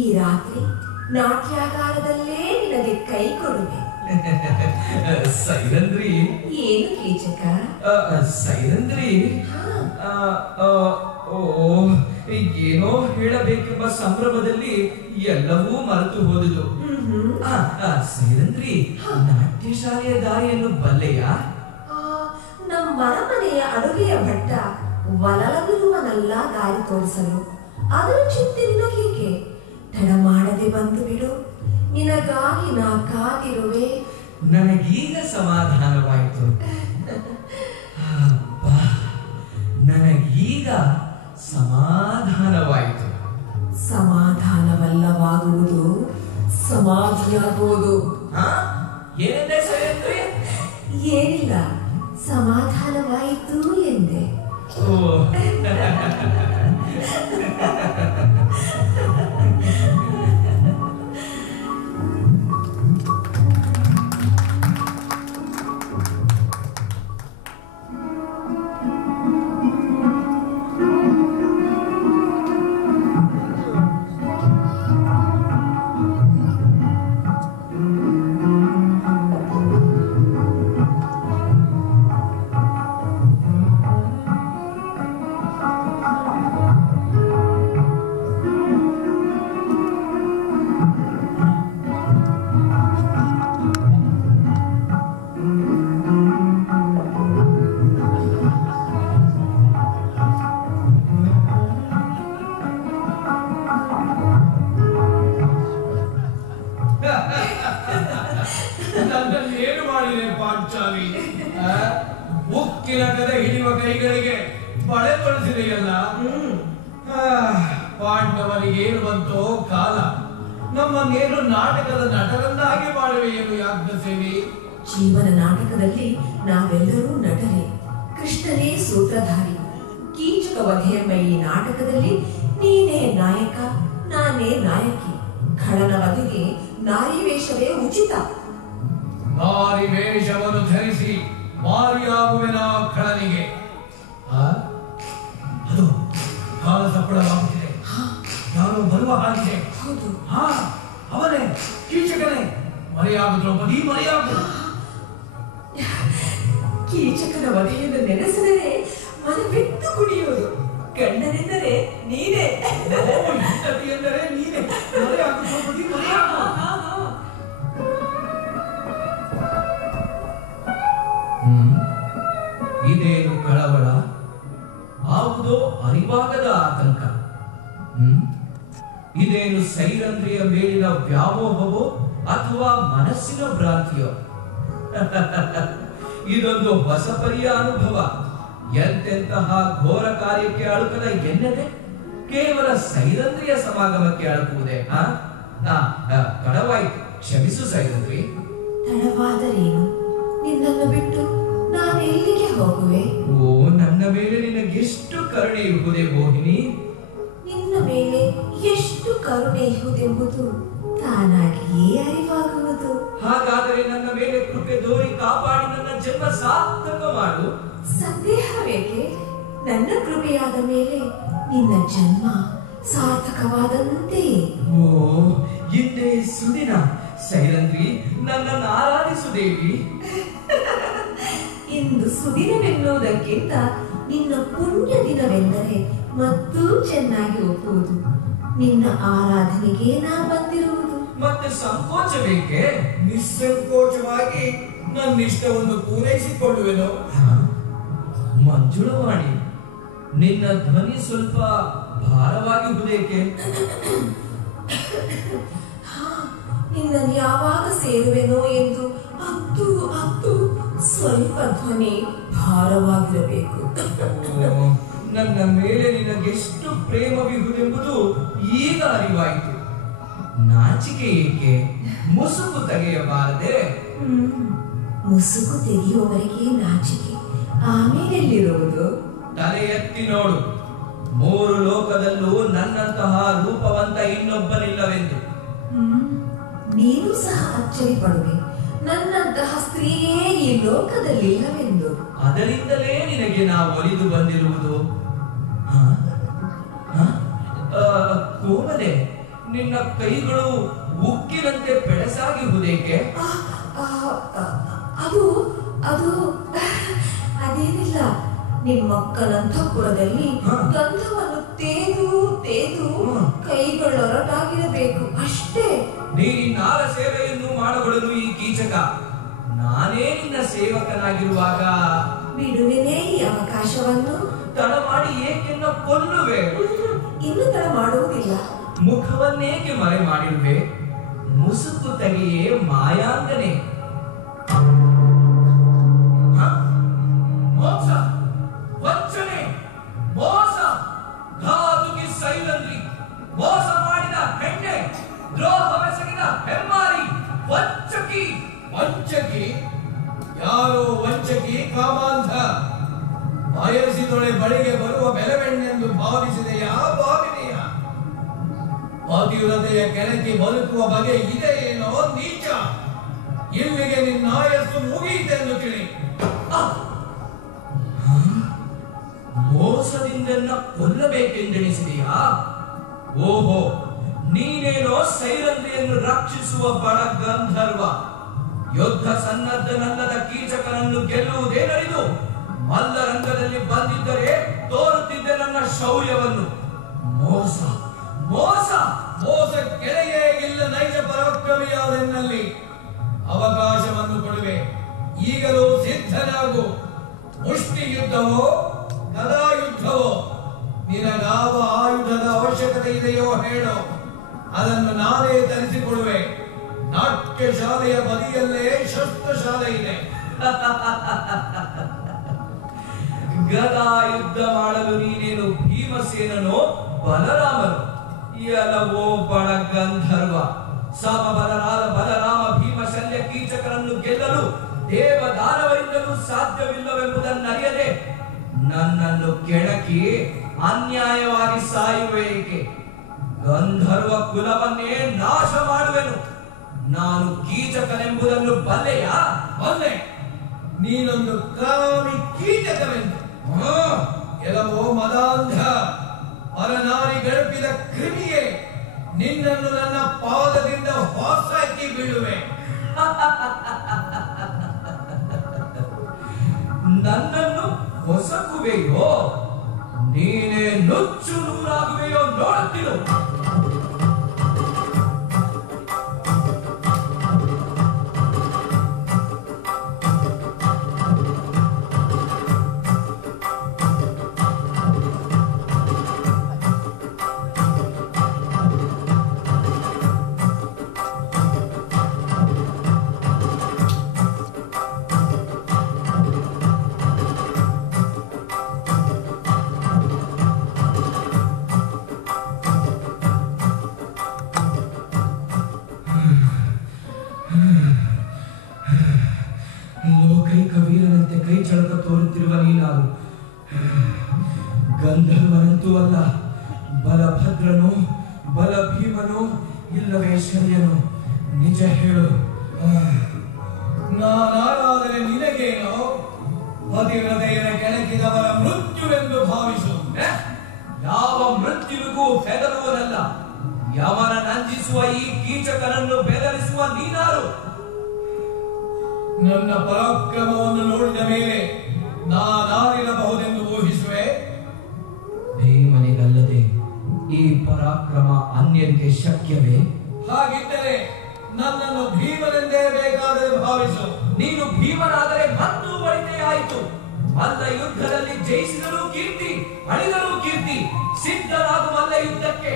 ಈ ರಾತ್ರಿ ನಾಟ್ಯಾಗಾರದಲ್ಲೇ ನಿನಗೆ ಕೈ ಕೊಡುವೆ. ಸೈರಂದ್ರಿ. ಏನು ಕೀಚಕ? ಸೈರಂದ್ರಿ, ಏನೋ ಹೇಳಬೇಕೆಂಬ ಸಂಭ್ರಮದಲ್ಲಿ ಎಲ್ಲವೂ ಮರೆತು ಹೋದುದು. ಸೈರಂದ್ರಿ, ನಾಟ್ಯ ಶಾಲೆಯ ದಾರಿಯನ್ನು ಬಲ್ಲೆಯಾ? ನಮ್ಮ ಮನೆಯ ಅಡುಗೆಯ ಭಟ್ಟ ವಲಲವಿರುವನಲ್ಲ ದಾರಿ ತೋರಿಸಲು. ಅದರ ಚಿಂತೆ ನಿನಗೇಕೆ? ತಡ ಮಾಡದೆ ಬಂದು ಬಿಡು. ನಿನಗಾಗಿ ನಾ ಕಾದಿರುವೆ. ನನಗೀಗ ಸಮಾಧಾನವಾಯಿತು. ನನಗೀಗ ಸಮಾಧಾನವಾಯಿತು. ಸಮಾಧಾನವಲ್ಲವಾಗುವುದು ಸಮಾಧಿಯಾಗುವುದು. ಏನೆಂದೆ ಸೈರಂದ್ರಿ? ಏನಿಲ್ಲ, ಸಮಾಧಾನವಾಯಿತು ಎಂದೆ. ನನ್ನನ್ನೇನು ಮಾಡಿದೆ ಪಾಂಚಾಲಿ? ಉಕ್ಕಿನ ಕದೆ ಹಿಡಿಯುವ ಕೈಗಳಿಗೆ ಬಳೆ ತೊಳಿಸಿದೆಯಲ್ಲ. ಪಾಂಡವನಿಗೆ ಏನು ಬಂತೋ ಕಾಲ. ನಮ್ಮನ್ನೇನು ನಾಟಕದ ನಟರನ್ನಾಗಿ ಮಾಡುವೆಯೇನು ಯಾಜ್ಞಸೇನಿ? ಜೀವನ ನಾಟಕದಲ್ಲಿ ನಾವೆಲ್ಲರೂ ನಟರೇ. ಕೃಷ್ಣನೇ ಸೂತ್ರಧಾರಿ. ಕೀಚಕ ವಧೆಯೆಂಬ ಈ ನಾಟಕದಲ್ಲಿ ನೀನೇ ನಾಯಕ, ನಾನೇ ನಾಯಕಿ. ಖಳನ ವಧೆಗೆ ನಾರಿ ವೇಷವೇ ಉಚಿತ. ನಾರಿ ವೇಷವನ್ನು ಧರಿಸಿ ಮಾರಿಯಾಗುವೆನ ಖಳನಿಗೆ. ಅದು ಕಾಲ ಸಪ್ಪಳವಾಗುತ್ತಿದೆ. ಯಾರೋ ಬರುವ ಹಾಗೆ. ಅವನೇ ಕೀಚಕನೇ. ಮರೆಯಾಗು ದ್ರೌಪದಿ, ಮರೆಯಾಗು. ಕೀಚಕನ ವಧೆಯನ್ನು ನೆನೆಸಿದರೆ ಮನ ಬಿಟ್ಟು ಕುಡಿಯುವುದು. ಗಂಡನೆಂದರೆ ನೀನೇ. ಎಂದರೆ ನೀನೇ. ಮರೆಯಾಗು ದ್ರೌಪದಿ, ಮರೆಯಾಗು. ಇದೇನು ಕಳವಳ? ಯಾವುದೋ ಅರಿವಾಗದ ಆತಂಕ. ಇದೇನು ಸೈರಂದ್ರಿಯ ಮೇಲಿನ ವ್ಯಾಮೋಹವೋ ಅಥವಾ ಮನಸ್ಸಿನ ಭ್ರಾಂತಿಯೋ? ಇದೊಂದು ಹೊಸ ಪರಿಯ ಅನುಭವ. ಎಂತೆಂತಹ ಘೋರ ಕಾರ್ಯಕ್ಕೆ ಅಳುಕದ ಎನ್ನದೆ ಕೇವಲ ಸೈರಂದ್ರಿಯ ಸಮಾಗಮಕ್ಕೆ ಅಳುಕುವುದೇ? ತಡವಾಯಿತು, ಕ್ಷಮಿಸು ಸೈರಂದ್ರಿ. ತಡವಾದರೇನು? ನಿನ್ನನ್ನು ಬಿಟ್ಟು ನಾನು ಎಲ್ಲಿಗೆ ಹೋಗುವೆ? ಓ, ನನ್ನ ಮೇಲೆ ನಿನಗೆಷ್ಟು ಕರುಣೆ ಇರುವುದೇ ಮೋಹಿನಿ? ನಿನ್ನ ಮೇಲೆ ಎಷ್ಟು ಕರುಣೆ ಇರುವುದೆಂಬುದು ತಾನಾಗಿಯೇ ಅರಿವಾಗುವುದು. ಹಾಗಾದರೆ ನನ್ನ ಮೇಲೆ ಕೃಪೆ ತೋರಿ ಕಾಪಾಡಿ ನನ್ನ ಜನ್ಮ ಸಾರ್ಥಕ ಮಾಡು. ಸಂದೇಹವೇಕೆ? ನನ್ನ ಕೃಪೆಯಾದ ಮೇಲೆ ನಿನ್ನ ಜನ್ಮ ಸಾರ್ಥಕವಾದಂತೆಯೇ. ಓ, ಇಂದೇ ಸುದಿನ ಸೈರಂದ್ರಿ, ನನ್ನನ್ನು ಆರಾಧಿಸು ದೇವಿ. ಇಂದು ಸುದಿನವೆನ್ನುವುದಕ್ಕಿಂತ ನಿನ್ನ ಪುಣ್ಯ ದಿನವೆಂದರೆ ಮತ್ತೂ ಚೆನ್ನಾಗಿ ಒಪ್ಪುವುದು. ನಿನ್ನ ಆರಾಧನೆಗೆ ನಾ ಬಂದಿರುವುದು. ಮತ್ತೆ ಸಂಕೋಚ ಬೇಕೆ? ನಿಸ್ಸಂಕೋಚವಾಗಿ ನನ್ನ ಇಷ್ಟವನ್ನು ಪೂರೈಸಿಕೊಳ್ಳುವೆನು. ಮಂಜುಳವಾಣಿ, ನಿನ್ನ ಧ್ವನಿ ಸ್ವಲ್ಪ ಭಾರವಾಗಿ ಹುದೇಕೆ? ನಿನ್ನನ್ನು ಯಾವಾಗ ಸೇರುವೆನೋ ಎಂದು ಅತ್ತು ಅತ್ತು ಸ್ವಲ್ಪ ಧ್ವನಿ ಭಾರವಾಗಿರಬೇಕು. ನನ್ನ ಮೇಲೆ ನಿನಗೆಷ್ಟು ಪ್ರೇಮವಿಹುದೆಂಬುದು ಈಗ ಅರಿವಾಯಿತು. ನಾಚಿಕೆ ಏಕೆ? ಮುಸುಕು ತೆಗೆಯಬಾರದೆ? ಮುಸುಕು ತೆಗೆಯುವವರೆಗೆ ನಾಚಿಕೆ, ಆಮೇಲೆಲ್ಲಿರುವುದು? ತಲೆ ಎತ್ತಿ ನೋಡು, 3 ಲೋಕದಲ್ಲೂ ನನ್ನಂತಹ ರೂಪವಂತ ಇನ್ನೊಬ್ಬನಿಲ್ಲವೆಂದು. ನೀನು ಸಹ ಅಚ್ಚರಿ ಪಡುವೆ, ನನ್ನಂತಹ ಸ್ತ್ರೀಯೇ ಈ ಲೋಕದಲ್ಲಿಲ್ಲವೆಂದು. ಅದರಿಂದಲೇ ನಿನಗೆ ನಾ ಒಲಿದು ಬಂದಿರುವುದು. ಕೋಮಲೆ, ನಿನ್ನ ಕೈಗಳು ಉಕ್ಕಿನಂತೆ ಬೆಳೆಸಾಗಿರುವುದೇಕೆ? ಅದು ಅದು ಅದೇನಿಲ್ಲ, ನಿಮ್ಮಕ್ಕನಂತಃಪುರದಲ್ಲಿ ಗಂಧವನ್ನು ತೇದು ತೇದು ಕೈಗಳೊರಟಾಗಿರಬೇಕು ಅಷ್ಟೇ. ನೀನಿನ್ನಾರ ಸೇವೆಯನ್ನು ಮಾಡಬಡಲು ಈ ಕೀಚಕ. ನಾನೇ ನಿನ್ನ ಸೇವಕನಾಗಿರುವಾಗ ಬಿಡುವೆನೇ ಈ ಅವಕಾಶವನ್ನು? ತಡ ಮಾಡಿ ಏಕೆನ್ನ ಕೊಲ್ಲುವೆ? ಇನ್ನು ತಡ ಮಾಡುವುದಿಲ್ಲ. ಮುಖವನ್ನೇಕೆ ಮರೆ ಮಾಡಿರುವೆ? ಮುಸುಕು ತೆಗೆಯೇ ಮಾಯಾಂಗನೆ. ಮೋಸ, ವಂಚನೆ, ಮೋಸ, ಘಾತುಕಿ ಸೈರಂದ್ರಿ, ಮೋಸ ಮಾಡಿದ ಹೆಣ್ಣೆ, ದ್ರೋಹವೆಸಗಿದ ಹೆಮ್ಮಾರಿ, ವಂಚಕಿ. ವಂಚಕಿ? ಯಾರೋ ವಂಚಕಿ? ಕಾಮಾಂಧ. ಬಯಸಿದೊಳೆ ಬಳಿಗೆ ಬರುವ ಬೆಲವೆಣ್ಣೆಂದು ಭಾವಿಸಿದೆಯಾ? ಭಾವಿದೆಯ? ಪತಿವ್ರತೆಯ ಕೆಳಗೆ ಬದುಕುವ ಬಗೆ ಇದೆಯೇನೋ ನೀಚ. ಇಲ್ಲಿಗೆ ನಿನ್ನ ಆಯಸ್ಸು ಮುಗಿಯಿತೆಂದು ತಿಳಿ. ಮೋಸದಿಂದ ಕೊಲ್ಲಬೇಕೆಂದೆಣಿಸಿದೆಯಾ? ಓಹೋ, ನೀನೇನೋ ಸೈರಂದ್ರಿಯನ್ನು ರಕ್ಷಿಸುವ ಬಡ ಗಂಧರ್ವ. ಯುದ್ಧ ಸನ್ನದ್ಧನಲ್ಲದ ಕೀಚಕನನ್ನು ಗೆಲ್ಲುವುದೇನರಿದು ಮಲ್ಲರಂಗದಲ್ಲಿ ಬಂದಿದ್ದರೆ ತೋರುತ್ತಿದ್ದೆ ನನ್ನ ಶೌರ್ಯವನ್ನು. ಮೋಸ, ಮೋಸ, ಮೋಸ ಕೆಳಗೆ ಇಲ್ಲ. ನೈಜ ಪರಾಕ್ರಮಿಯಾದೆನ್ನಲ್ಲಿ ಅವಕಾಶವನ್ನು ಕೊಡುವೆ. ಈಗಲೂ ಸಿದ್ಧನಾಗು. ಮುಷ್ಟಿ ಯುದ್ಧವೋ ಗದಾ ಯುದ್ಧವೋ? ನಿನಗಾವ ಆಯುಧದ ಅವಶ್ಯಕತೆ ಇದೆಯೋ ಹೇಳೋ, ಅದನ್ನು ನಾನೇ ತರಿಸಿಕೊಡುವೆ. ನಾಟ್ಯ ಶಾಲೆಯ ಬದಿಯಲ್ಲೇ ಶಸ್ತ್ರಶಾಲೆ ಇದೆ. ಗದಾ ಯುದ್ಧ ಮಾಡಲು ನೀನೇನು ಭೀಮಸೇನನೋ ಬಲರಾಮನು? ಎಲ್ಲವೋ ಬಡ ಗಂಧರ್ವ. ಸಮಬಲರಾದ ಬಲರಾಮ ಭೀಮ ಶಲ್ಯ ಕೀಚಕರನ್ನು ಗೆಲ್ಲಲು ದೇವದಾನವರಿಂದಲೂ ಸಾಧ್ಯವಿಲ್ಲವೆಂಬುದನ್ನರಿಯದೆ ನನ್ನನ್ನು ಕೆಣಕಿ ಅನ್ಯಾಯವಾಗಿ ಸಾಯುವೇಕೆ? ಗಂಧರ್ವ ಕುಲವನ್ನೇ ನಾಶ ಮಾಡುವೆನು. ನಾನು ಕೀಚಕನೆಂಬುದನ್ನು ಬಲ್ಲೆಯಾ? ಬಲ್ಲೆ. ನೀನೊಂದು ಕಾಮಿ ಕೀಚಕವೆಂದು. ಎಲ್ಲವೋ ಮದಾಂಧ, ಪರನಾರಿ ಗಡಪಿದ ಕ್ರಿಮಿಯೇ, ನಿನ್ನನ್ನು ನನ್ನ ಪಾದದಿಂದ ಹೊಸಾಕಿ ಬೀಳುವೆ. ನನ್ನನ್ನು ಹೊಸಕುವೆಯೋ? ನೀನೇ ನುಚ್ಚು ನೂರಾಗುವೆಯೋ ನೋಡುತ್ತಿರು. ಬಲಭದ್ರನು, ಬಲ ಭೀಮನು, ಇಲ್ಲವೇ ಶಲ್ಯನು? ನಿಜ ಹೇಳು. ನಾನಾದರೆ ನಿನಗೇನೋ ಪತಿವ್ರತೆಯರ ಕೆಣಕಿದವರ ಮೃತ್ಯುವೆಂದು ಭಾವಿಸು. ಯಾವ ಮೃತ್ಯುವಿಗೂ ಬೆದರುವುದಲ್ಲ. ಯವನ ನಂಜಿಸುವ ಈ ಕೀಚಕನನ್ನು ಬೆದರಿಸುವ ನೀನಾರು? ನನ್ನ ಪರಾಕ್ರಮವನ್ನು ನೋಡಿದ ಮೇಲೆ ನಾನಾರಿರಬಹುದೆಂದು ಊಹಿಸುವೆ. ಭೀಮನಿಗಲ್ಲದೆ ಈ ಪರಾಕ್ರಮ ಅನ್ಯರಿಗೆ ಶಕ್ಯವೇ? ಹಾಗಿದ್ದರೆ ನನ್ನನ್ನು ಭೀಮನೆಂದೇ ಬೇಕಾದರೆ ಭಾವಿಸು. ನೀನು ಭೀಮನಾದರೆ ಮತ್ತು ಒಳಿತೆಯಾಯಿತು. ಮಲ್ಲ ಯುದ್ಧದಲ್ಲಿ ಜಯಿಸಿದರೂ ಕೀರ್ತಿ, ಅಳಿದರೂ ಕೀರ್ತಿ. ಸಿದ್ಧನಾದ ಮಲ್ಲ ಯುದ್ಧಕ್ಕೆ.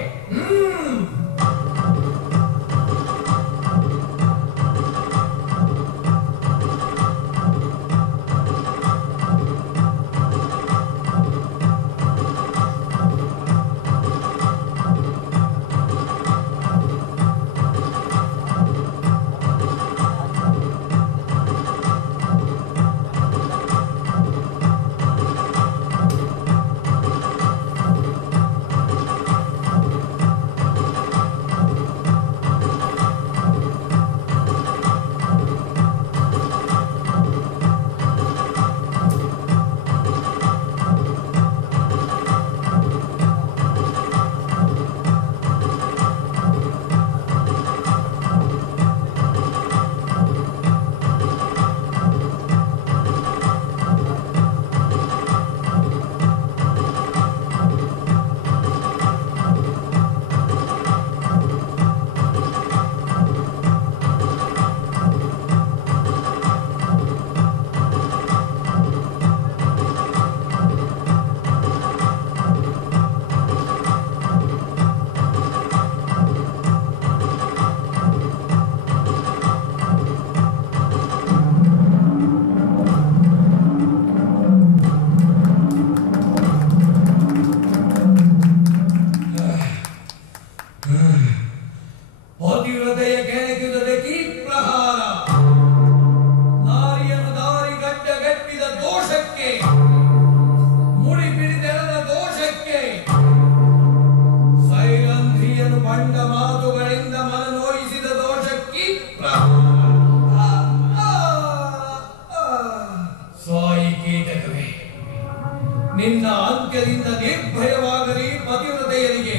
ನಿನ್ನ ಅಂತ್ಯದಿಂದ ನಿರ್ಭಯವಾಗಲಿ ಪತಿವ್ರತೆಯರಿಗೆ.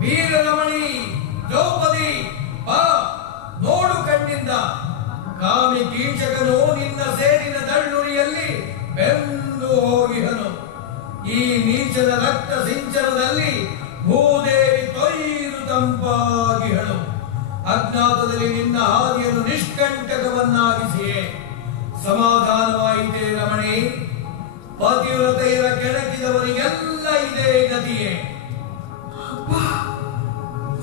ವೀರರಮಣಿ ದ್ರೌಪದಿ ಬಾ ನೋಡು ಕಣ್ಣಿಂದ. ಕಾಮಿ ಕೀಚಕನು ನಿನ್ನ ಸೇರಿನ ದಳ್ಳುರಿಯಲ್ಲಿ ಬೆಂದು ಹೋಗಿಹನು. ಈ ನೀಚನ ರಕ್ತ ಸಿಂಚನದಲ್ಲಿ ಭೂದೇವಿ ತೊಯ್ದು ತಂಪಾಗಿಹಳು. ಅಜ್ಞಾತದಲ್ಲಿ ನಿನ್ನ ಹಾದಿಯನ್ನು ನಿಷ್ಕಂಟಕವನ್ನಾಗಿಸಿಯೇ. ಸಮಾಧಾನವಾಯಿತೇ ರಮಣಿ? ಪತಿವ್ರತೆಯರ ಕೆಣಕಿದವರಿಗೆಲ್ಲ ಇದೇ ಗತಿಯೇ.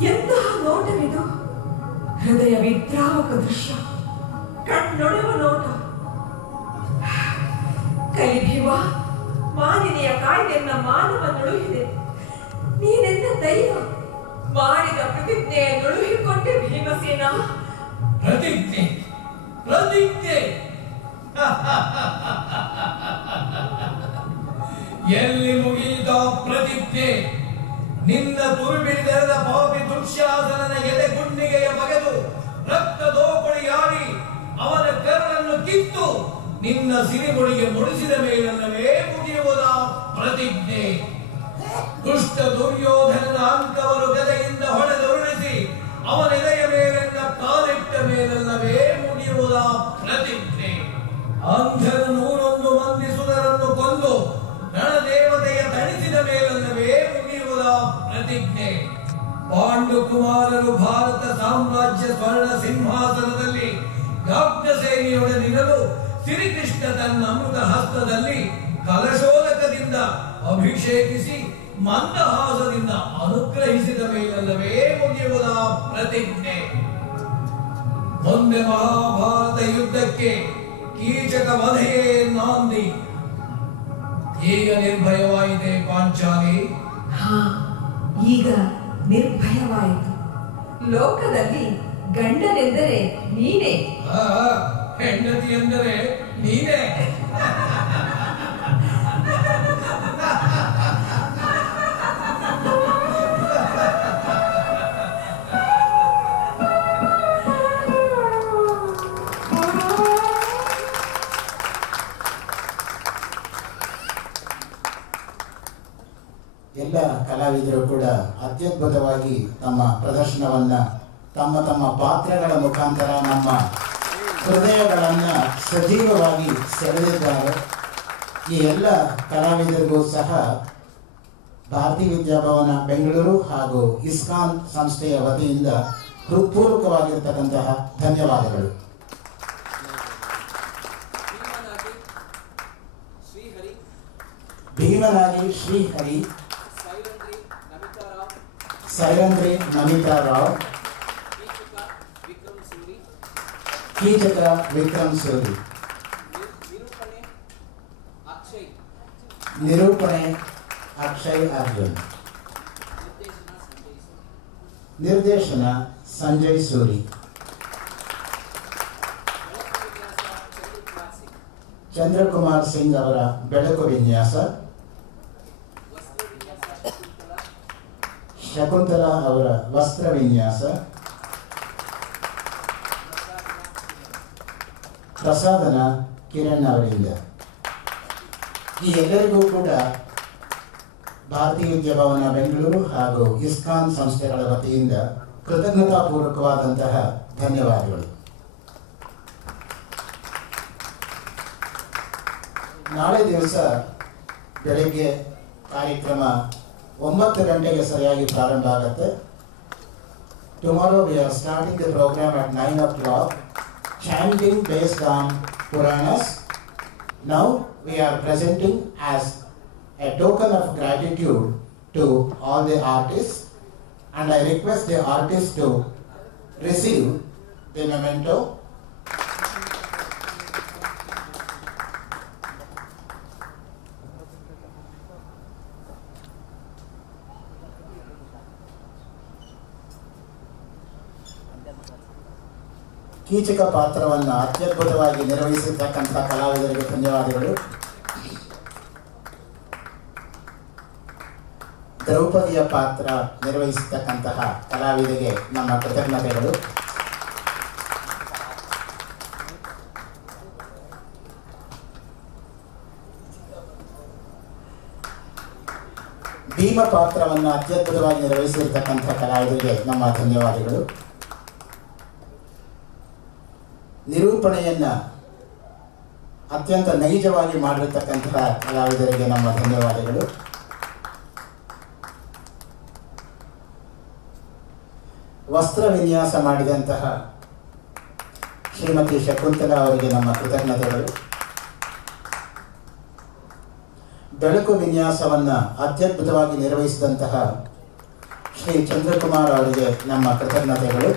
ಎಂತಹ ನೋಟವಿದು! ಹೃದಯ ವಿದ್ರಾವಕ ದೃಶ್ಯ, ಕಣ್ಣೊಡೆವ ನೋಟ. ಕಲಿಭೀಮ, ಮಾನಿನಿಯ ಕಾಯ್ದೆನ್ನ ಮಾನವ ನುಳುಹಿದೆ. ನೀನೆಂದ ದೈವ ಮಾಡಿದ ಪ್ರತಿಜ್ಞೆಯ ನುಳುಹಿಕೊಂಡೆ ಭೀಮಸೇನ. ಪ್ರತಿಜ್ಞೆ ಪ್ರತಿಜ್ಞೆ ಎಲ್ಲಿ ಮುಗಿದ ಪ್ರತಿಜ್ಞೆ? ನಿನ್ನ ತುರುಬಿಡಿದೆರೆದ ಪಾಪಿ ದುಶ್ಯಾಸನನ ಎದೆ ಗುಂಡಿಗೆಯ ಬಗೆದು ರಕ್ತ ದೋಪಡಿಯಾಡಿ ಅವನ ಕರಳನ್ನು ಕಿತ್ತು ನಿನ್ನ ಸಿರಿಮೊಳಿಗೆ ಮುಡಿಸಿದ ಮೇಲಲ್ಲವೇ ಮುಗಿಯುವುದ ಪ್ರತಿಜ್ಞೆ? ದುಷ್ಟ ದುರ್ಯೋಧನನ ಅಂಕವರು ಗದೆಯಿಂದ ಹೊಡೆದುರುಳಿಸಿ ಅವನ ಎದೆಯ ಮೇಲೆಲ್ಲ ಕಾಲಿಟ್ಟ ಮೇಲಲ್ಲವೇ ಮುಗಿಯುವುದ ಪ್ರತಿಜ್ಞೆ? ಅಂಧನ 101 ಮಂದಿ ಸುರರನ್ನು ಕೊಂದು ರಣದೇವತೆಯ ತಣಿಸಿದ ಮೇಲಲ್ಲವೇ ಮುಗಿಯುವುದ ಪ್ರತಿಜ್ಞೆ? ಪಾಂಡು ಕುಮಾರರು ಭಾರತ ಸಾಮ್ರಾಜ್ಯ ಸ್ವರ್ಣ ಸಿಂಹಾಸನದಲ್ಲಿ ಗಾಬ್ಧ ಸೇನೆಯೊಡನಿರಲು ಶ್ರೀಕೃಷ್ಣ ತನ್ನ ಅಮೃತ ಹಸ್ತದಲ್ಲಿ ಕಲಶೋದಕದಿಂದ ಅಭಿಷೇಕಿಸಿ ಮಂದಹಾಸದಿಂದ ಅನುಗ್ರಹಿಸಿದ ಮೇಲಲ್ಲವೇ ಮುಗಿಯುವುದ ಪ್ರತಿಜ್ಞೆ? ಮುಂದೆ ಮಹಾಭಾರತ ಯುದ್ಧಕ್ಕೆ ಕೀಚಕ ವಧೆಯೇ ನಾಂದಿ. ಈಗ ನಿರ್ಭಯವಾಯಿತೆ ಪಾಂಚಾಲಿ? ಈಗ ನಿರ್ಭಯವಾಯಿತು. ಲೋಕದಲ್ಲಿ ಗಂಡನೆಂದರೆ ನೀನೇ, ಹೆಂಡತಿ ಎಂದರೆ ನೀನೇ. ಅತ್ಯದ್ಭುತವಾಗಿ ತಮ್ಮ ಪ್ರದರ್ಶನವನ್ನು ತಮ್ಮ ತಮ್ಮ ಪಾತ್ರಗಳ ಮುಖಾಂತರ ನಮ್ಮ ಹೃದಯಗಳನ್ನು ಸಜೀವವಾಗಿ ಸೆಳೆದಿದ್ದಾರೆ. ಈ ಎಲ್ಲ ಕಲಾವಿದರಿಗೂ ಸಹ ಭಾರತೀಯ ವಿದ್ಯಾಭವನ ಬೆಂಗಳೂರು ಹಾಗೂ ಇಸ್ಕಾನ್ ಸಂಸ್ಥೆಯ ವತಿಯಿಂದ ಹೃತ್ಪೂರ್ವಕವಾಗಿರ್ತಕ್ಕಂತಹ ಧನ್ಯವಾದಗಳು. ಭೀಮನಾಗಿ ಶ್ರೀಹರಿ, ಸೈರಂದ್ರಿ ನಮಿತಾ ರಾವ್, ಕೀಚಕ ವಿಕ್ರಮ್ ಸೂರಿ, ನಿರೂಪಣೆ ಅಕ್ಷಯ್ ಅರ್ಜುನ್, ನಿರ್ದೇಶನ ಸಂಜಯ್ ಸೂರಿ, ಚಂದ್ರಕುಮಾರ್ ಸಿಂಗ್ ಅವರ ಬೆಳಕು ವಿನ್ಯಾಸ, ಶಕುಂತಲಾ ಅವರ ವಸ್ತ್ರ ವಿನ್ಯಾಸ, ಪ್ರಸಾದನ ಕಿರಣ್ ಅವರಿಂದ. ಈ ಎಲ್ಲರಿಗೂ ಕೂಡ ಭಾರತೀಯ ವಿದ್ಯಾಭವನ ಬೆಂಗಳೂರು ಹಾಗೂ ಇಸ್ಕಾನ್ ಸಂಸ್ಥೆಗಳ ವತಿಯಿಂದ ಕೃತಜ್ಞತಾಪೂರ್ವಕವಾದಂತಹ ಧನ್ಯವಾದಗಳು. ನಾಳೆ ದಿವಸ ಬೆಳಗ್ಗೆ ಕಾರ್ಯಕ್ರಮ 9 ಗಂಟೆಗೆ ಸರಿಯಾಗಿ ಪ್ರಾರಂಭ ಆಗುತ್ತೆ. Tomorrow we are starting the program at 9 o'clock, chanting based on Puranas. Now we are presenting as a token of gratitude to all the artists, and I request the artists to receive the memento. Keechaka ಪಾತ್ರವನ್ನು ಅತ್ಯದ್ಭುತವಾಗಿ ನಿರ್ವಹಿಸಿರ್ತಕ್ಕಂಥ ಕಲಾವಿದರಿಗೆ ಧನ್ಯವಾದಗಳು. ದ್ರೌಪದಿಯ ಪಾತ್ರ ನಿರ್ವಹಿಸತಕ್ಕಂತಹ ಕಲಾವಿದರಿಗೆ ನಮ್ಮ ಕೃತಜ್ಞತೆಗಳು. ಭೀಮ ಪಾತ್ರವನ್ನು ಅತ್ಯದ್ಭುತವಾಗಿ ನಿರ್ವಹಿಸಿರ್ತಕ್ಕಂಥ ಕಲಾವಿದರಿಗೆ ನಮ್ಮ ಧನ್ಯವಾದಗಳು. ನಿರೂಪಣೆಯನ್ನ ಅತ್ಯಂತ ನೈಜವಾಗಿ ಮಾಡಿರ್ತಕ್ಕಂತಹ ಕಲಾವಿದರಿಗೆ ನಮ್ಮ ಧನ್ಯವಾದಗಳು. ವಸ್ತ್ರ ವಿನ್ಯಾಸ ಮಾಡಿದಂತಹ ಶ್ರೀಮತಿ ಶಕುಂತಲಾ ಅವರಿಗೆ ನಮ್ಮ ಕೃತಜ್ಞತೆಗಳು. ಬೆಳಕು ವಿನ್ಯಾಸವನ್ನು ಅತ್ಯದ್ಭುತವಾಗಿ ನಿರ್ವಹಿಸಿದಂತಹ ಶ್ರೀ ಚಂದ್ರಕುಮಾರ್ ಅವರಿಗೆ ನಮ್ಮ ಕೃತಜ್ಞತೆಗಳು.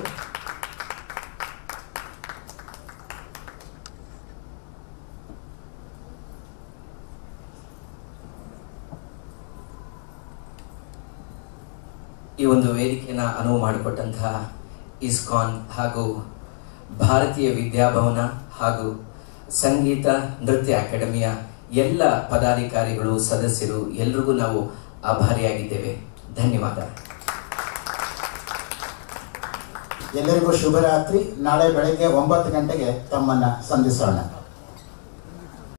ಈ ಒಂದು ವೇದಿಕೆಯನ್ನು ಅನುವು ಮಾಡಿಕೊಟ್ಟಂತಹ ಇಸ್ಕಾನ್ ಹಾಗೂ ಭಾರತೀಯ ವಿದ್ಯಾಭವನ ಹಾಗೂ ಸಂಗೀತ ನೃತ್ಯ ಅಕಾಡೆಮಿಯ ಎಲ್ಲ ಪದಾಧಿಕಾರಿಗಳು, ಸದಸ್ಯರು ಎಲ್ರಿಗೂ ನಾವು ಆಭಾರಿಯಾಗಿದ್ದೇವೆ. ಧನ್ಯವಾದ. ಎಲ್ಲರಿಗೂ ಶುಭರಾತ್ರಿ. ನಾಳೆ ಬೆಳಗ್ಗೆ 9 ಗಂಟೆಗೆ ತಮ್ಮನ್ನು ಸಂಧಿಸೋಣ.